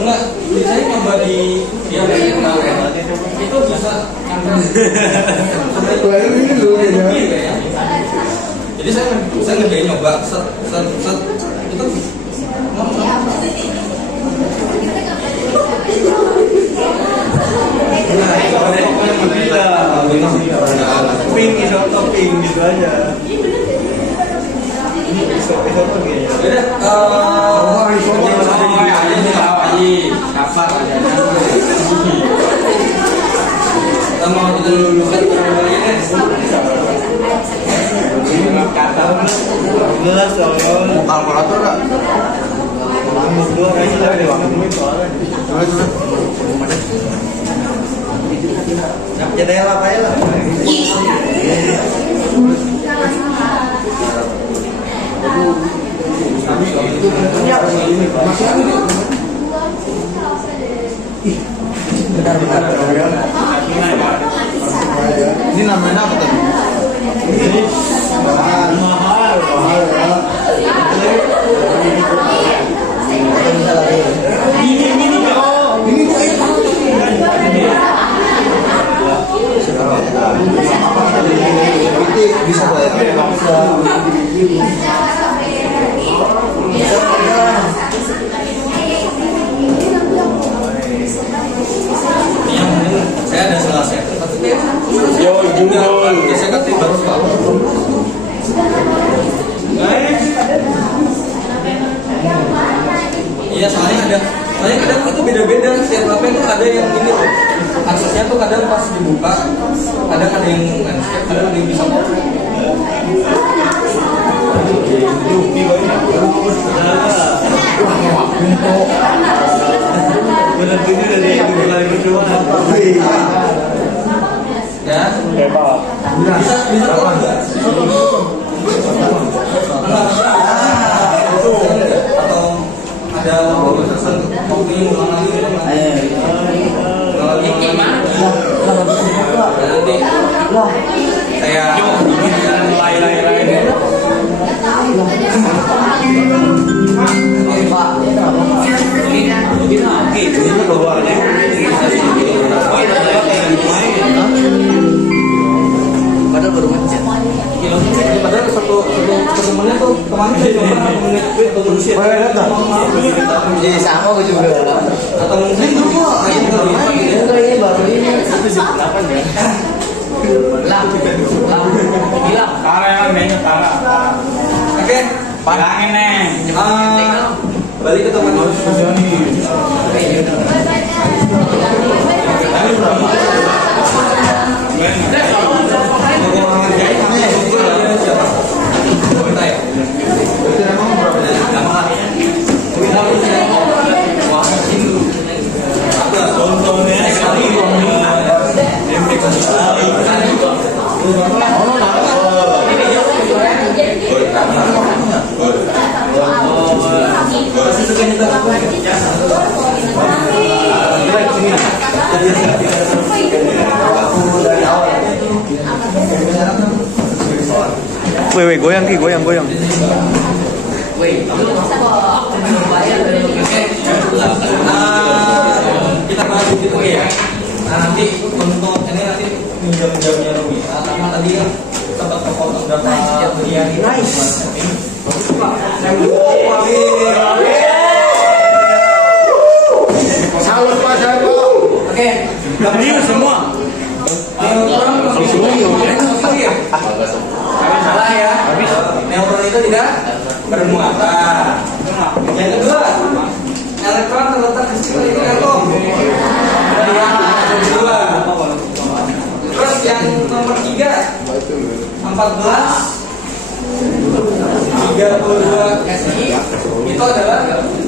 Enggak, biasanya nyoba di yang kemarin itu bisa jadi saya ngerjain nyoba set itu Pink is topping gitu aja. Jelas dong. Mau kalkulator nggak? Jendela apa ya lah? Ini namanya apa tadi? Mahal. Bisa saya ada salah saya. Yo, judul. Saya kasih bagus Pak. Iya soalnya kadang itu beda-beda setiap HP itu ada yang ini loh. Aksesnya tuh kadang pas dibuka, kadang ada yang landscape, kadang ada yang bisa potret. benar-benar dari mulai berdua. Ya, bisa kok enggak? Atau ada waktunya ulang lagi nanti saya padahal baru macet. Padahal satu menit tuh kemarin saya nomor 1 menit itu berusia. Jadi sama gue juga. Atau mungkin ini baru ini Hilang. Tara yang mainnya Tara. Oke, Bilangin neng. balik ke teman. Weh, goyang Ki, goyang. Kita bahas dulu ya. Nanti untuk ini nanti minjam-minjamnya Rumita, karena tadi kan sempat kepotong berapa bagian. Nice. Salut Pak Jarko. Oke, Serius semua. Salah ya. Neutron itu tidak bermuatan. Yang kedua, elektron terletak di sekitar ini atom. Kedua. Terus yang nomor 3, 32 SI itu adalah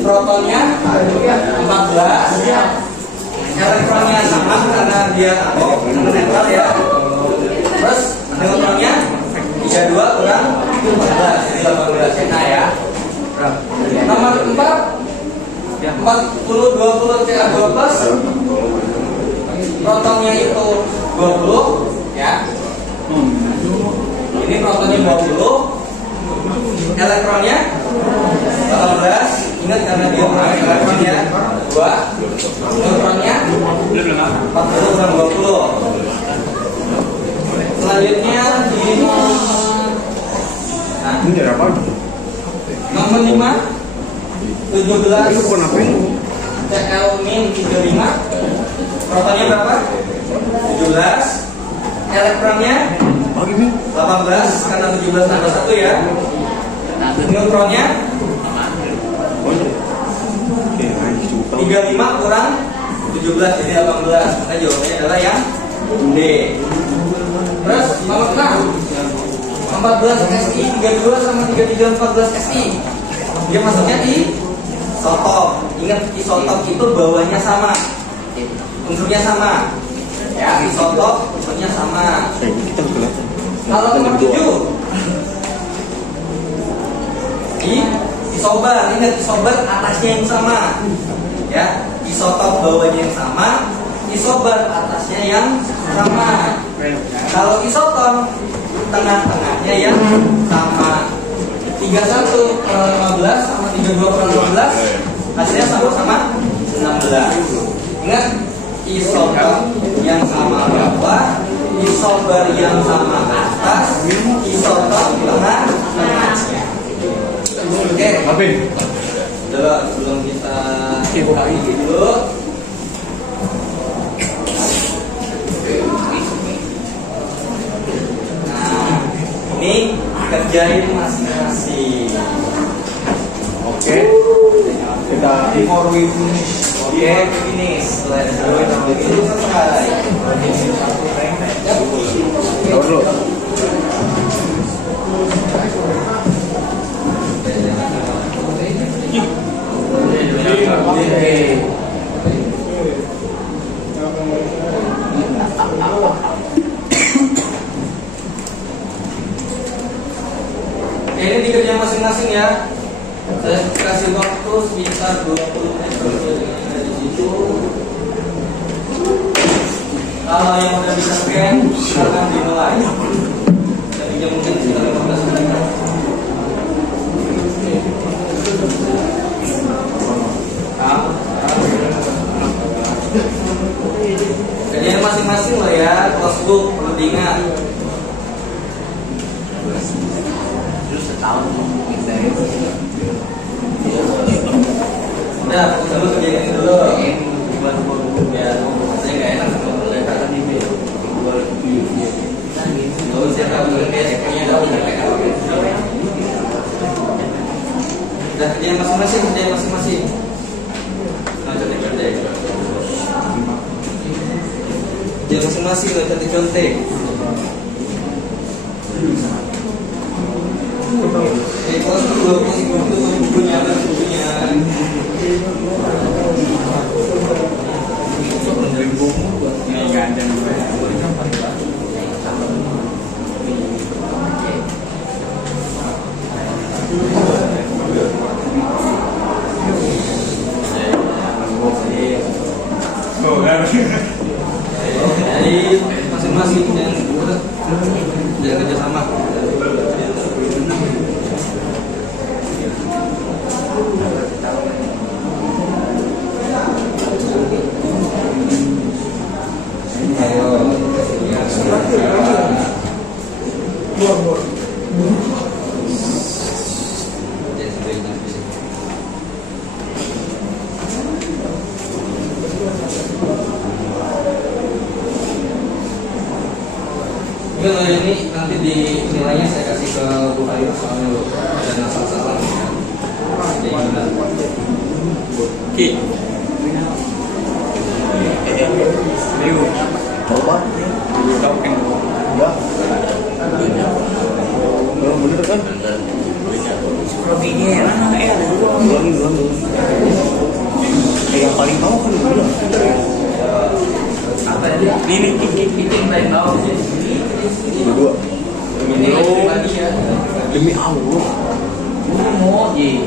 protonnya 14, elektronnya sama karena dia atom, netral ya. Terus neutronnya 32 kurang 14, jadi 18 ya. Nomor 4, 40 Ca2+, protonnya itu 20 ya. Ini protonnya 20, elektronnya 18. Ingat karena dia elektronnya 2, neutronnya 40 kurang 20. Selanjutnya di nomor 5, 17 Cl-35, protonnya berapa? 17, elektronnya 18 karena 17 tambah 1 ya. Neutronnya 35 kurang 17 jadi 18. Maka jawabannya adalah yang D. Terus nomor 6, 14 SI 32 sama 33 14 SI. Dia maksudnya isotop. Ingat isotop itu bawahnya sama, unsurnya sama. Ya, isotop unsurnya sama. Kalau nomor 7, isobar. Ingat isobar atasnya yang sama. Ya, isotop bawahnya yang sama, isobar atasnya yang sama. Kalau isoton tengah-tengahnya yang sama. 31 kurang 15 sama 32 kurang 12 hasilnya sama-sama 16. Ingat, isoton yang sama bawah, isobar yang sama atas, isoton tengah-tengahnya. Oke, udah sebelum kita buka ini dulu. Nah, ini kerjain masing-masing. Oke, Kita before we finish. Oke, finish. Let's do it. Selesai. dulu. Ini dikerjain masing-masing ya. Saya kasih waktu sekitar 20 menit dari situ. Kalau yang udah bisa scan, akan dimulai. Jadi jam mungkin sekitar 15 menit. Jadi masing-masing lah ya, kelas book perlu diingat. Udah, dulu kerjain dulu. Ya, saya nggak enak sama mereka. masing-masing, kerjain masing-masing. Nah, contek-contek. Kerjain masing-masing, contek-contek. Kelas dulu, bukunya. Jadi masing-masing yang kerja sama. Kalau ini nanti di nilainya saya kasih ke Bu Ayu soalnya ada salah-salah ya. Jadi gimana? Oke. Ayo. Coba. Topeng. Enggak. Bener kan? Probinya yang mana ya? Belum. Yang paling tahu kan belum. Apa ya? Ini yang paling bawah sih. Berdua. Demi Allah. Mau ye.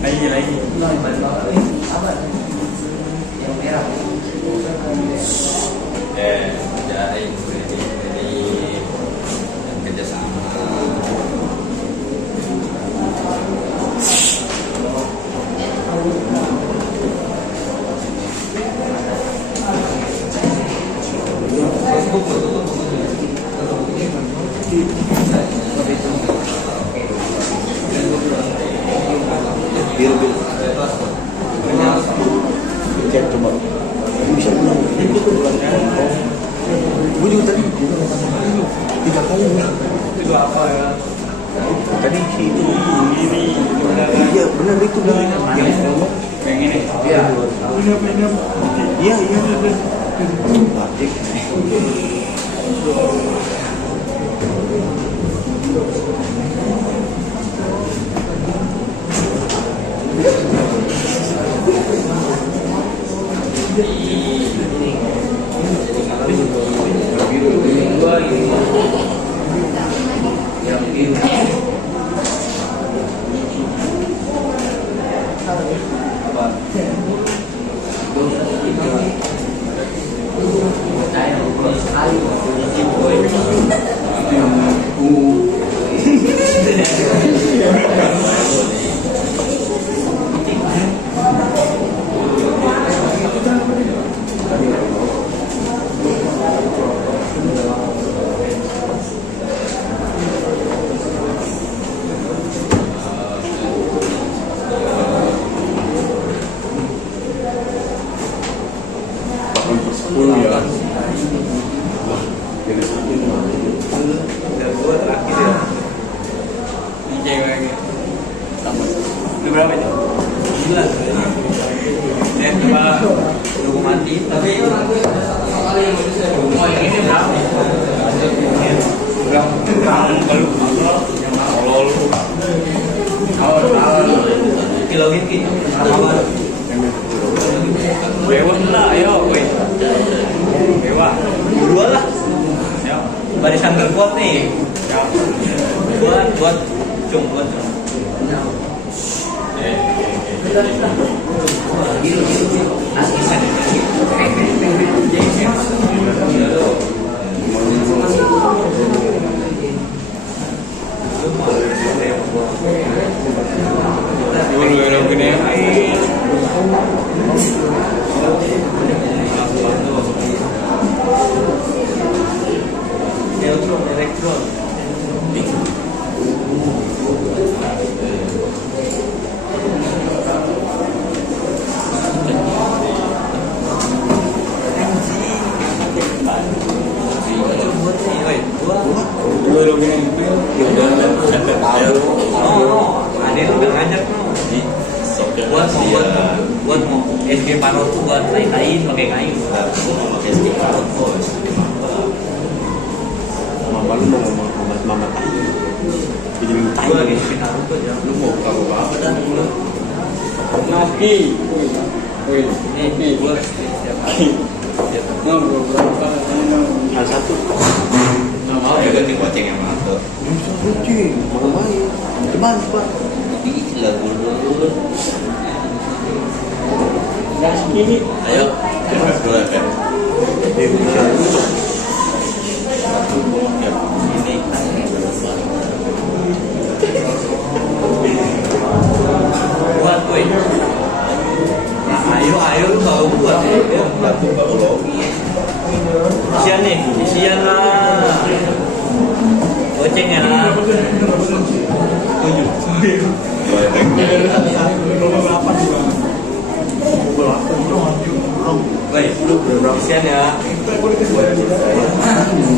Lagi. Yang paling bawah ini apa? Yang merah. Dari kerjasama. Biru. Cek coba. Bisa pulang. Gue juga tadi 3 kali. Itu apa ya? Tadi si itu. Ini Iya benar itu dah. yang ini. Iya. Iya. Batik. Dua ini. Yang biru. Ini cewek. Itu berapa itu? 9. Dan coba dukung mati. Tapi Oh yang ini berapa? kilo gitu. Apa? Dewa lah, ayo, woi. Dewa. Dua lah. Ya. Barisan berkuat nih. Ya. Buat cung. Biru. Asisan. Dulu yang gini. Elektron. Dulu yang gini. Ada udah ngajak no. pakai parot tuh buat kain pakai kain. Aku mau pakai stiker bos. Mama lu mau mama tai. Jadi tai lagi. Lu mau tahu apa dah lu? Napi. Woi, Ini buat setiap hari. Salah satu. Nggak mau ya ganti goceng yang mana? Goceng, mau main. Cuman pak. Ini lah dulu. gas kiri. Ayo, terus dulu kan. Buat gue. Nah, ayo lu mau buat ya. Isian nih, isian lah. Goceng ya. Baik, isian ya.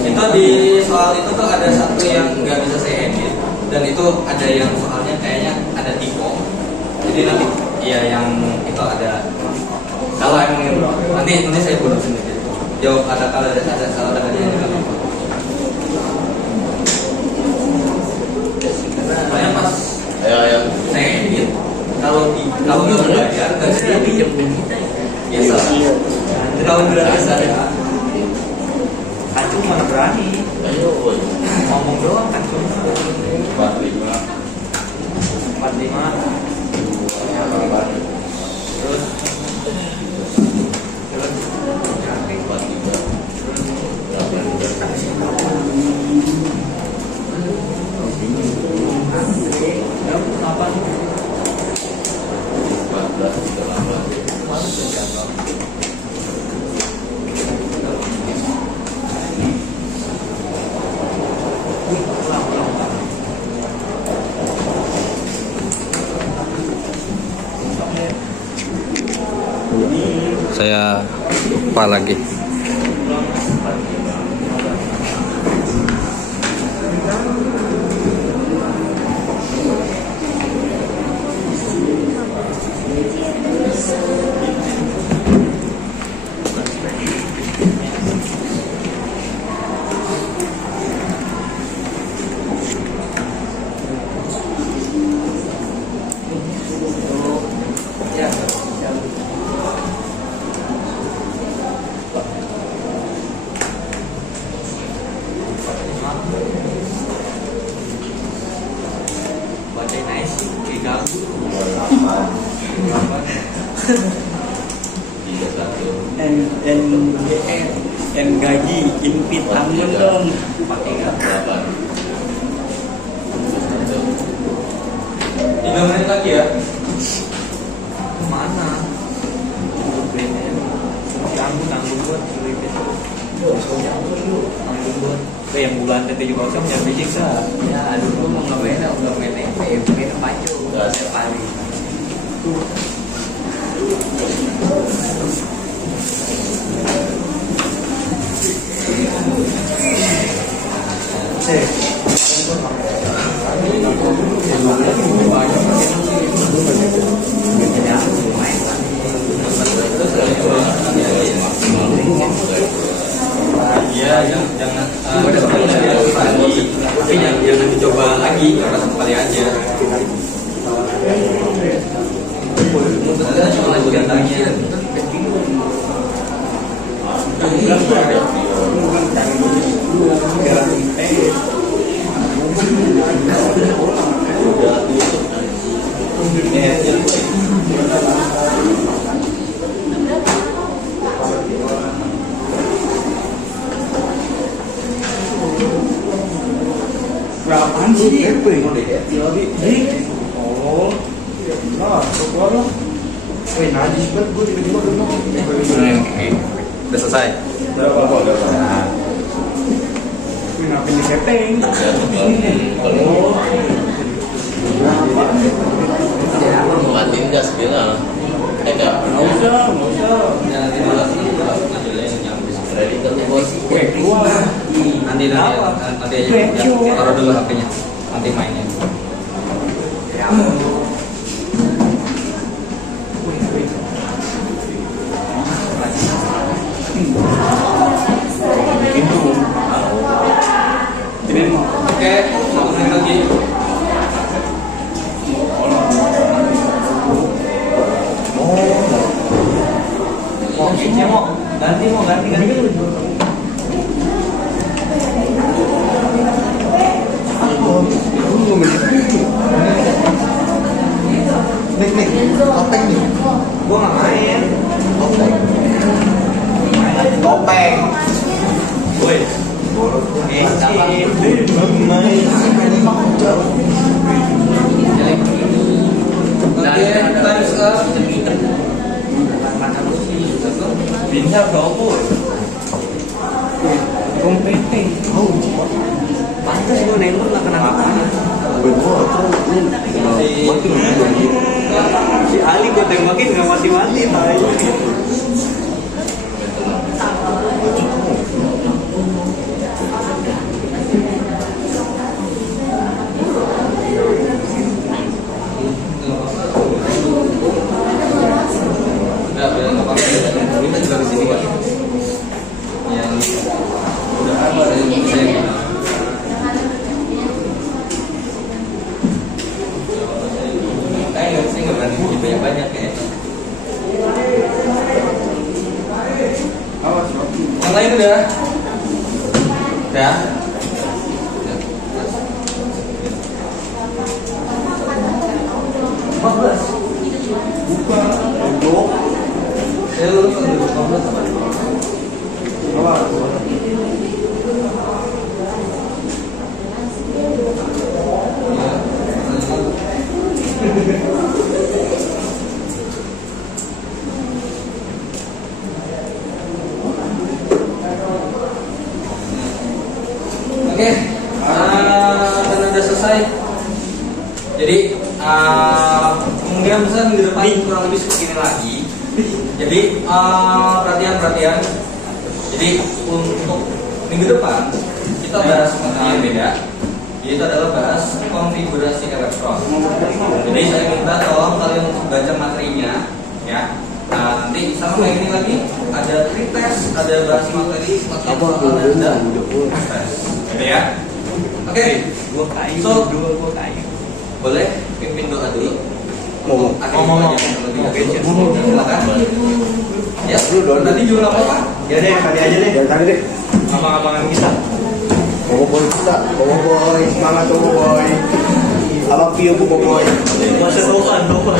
Itu di soal itu tuh ada satu yang nggak bisa saya edit, dan itu ada yang soalnya kayaknya ada typo. Jadi nanti ya yang itu ada salah emang nanti saya buat sendiri. Jawab kalau ada salah ada yang nggak apa-apa. Soalnya pas Ayo. saya edit kalau nggak belajar dan saya pinjam biasa. Kalau biasa ya. Kacung mana berani. Ayo, Ngomong doang kacung. 45. 45. Terus saya lupa lagi. baca nice, diganggu. Dan gaji impit tangan dong. Pakai nggak? 3 menit lagi ya. Mana? Tanggung buat selipit. Tanggung buat. Yang bulan ke-70 yang basic sah. Ya, dulu mau ngapain? Udah main MP, main maju. Udah setiap hari. Iya, jangan tapi jangan dicoba lagi, satu kali aja. Kita cuma lanjutkan lagi. Berapaan sih? Oh, nah, coba lo. Wih, najis banget gue tiba-tiba gemuk. Udah selesai. Wih, ngapain di setting? Matiin gas bilang. Nggak usah. Jangan dimalas ready kan bos. Gue keluar. Nanti aja. Taruh dulu HP-nya. Nanti mainnya. Itu. Ini mah. Oke, 1 menit lagi. Mau kayaknya mau ganti. Nik, topeng nih. Gua nggak main. Topeng. Woi. Times up. Bisa berapa? Kompeting. Pantas gue nembak nggak kena apa-apa. Si Ali gue tembakin nggak mati-mati. Kita juga kesini kan. Yang udah apa yang bisa kita. Saya nggak berani banyak ya. Yang lain udah. Udah. Saya lulus tahun 2015 sama Oke, karena udah selesai. Jadi kemungkinan besar minggu depan kurang lebih seperti ini lagi. Jadi perhatian. Jadi untuk minggu depan kita bahas materi yang beda. Yaitu adalah bahas konfigurasi elektron. Jadi saya minta tolong kalian untuk baca materinya, ya. Nah, nanti sama kayak ini lagi ada pretest, ada bahas materi ada tes. Gitu ya. Oke. Gua kayu. Boleh pimpin doa dulu. Ngomong. Silakan. Ya, nanti juga apa-apa. Ya deh, tadi aja deh. Dari tadi deh. Abang-abangan kita. Boboiboy kita. Boboiboy. Semangat Boboiboy. Abang Pio Boboiboy. Masa doa. Doa.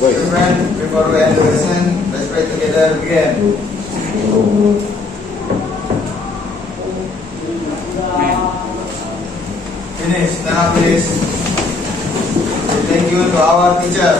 Boy. Friend, before we end the lesson, let's pray together again. Finish. Now please. Thank you to our teacher.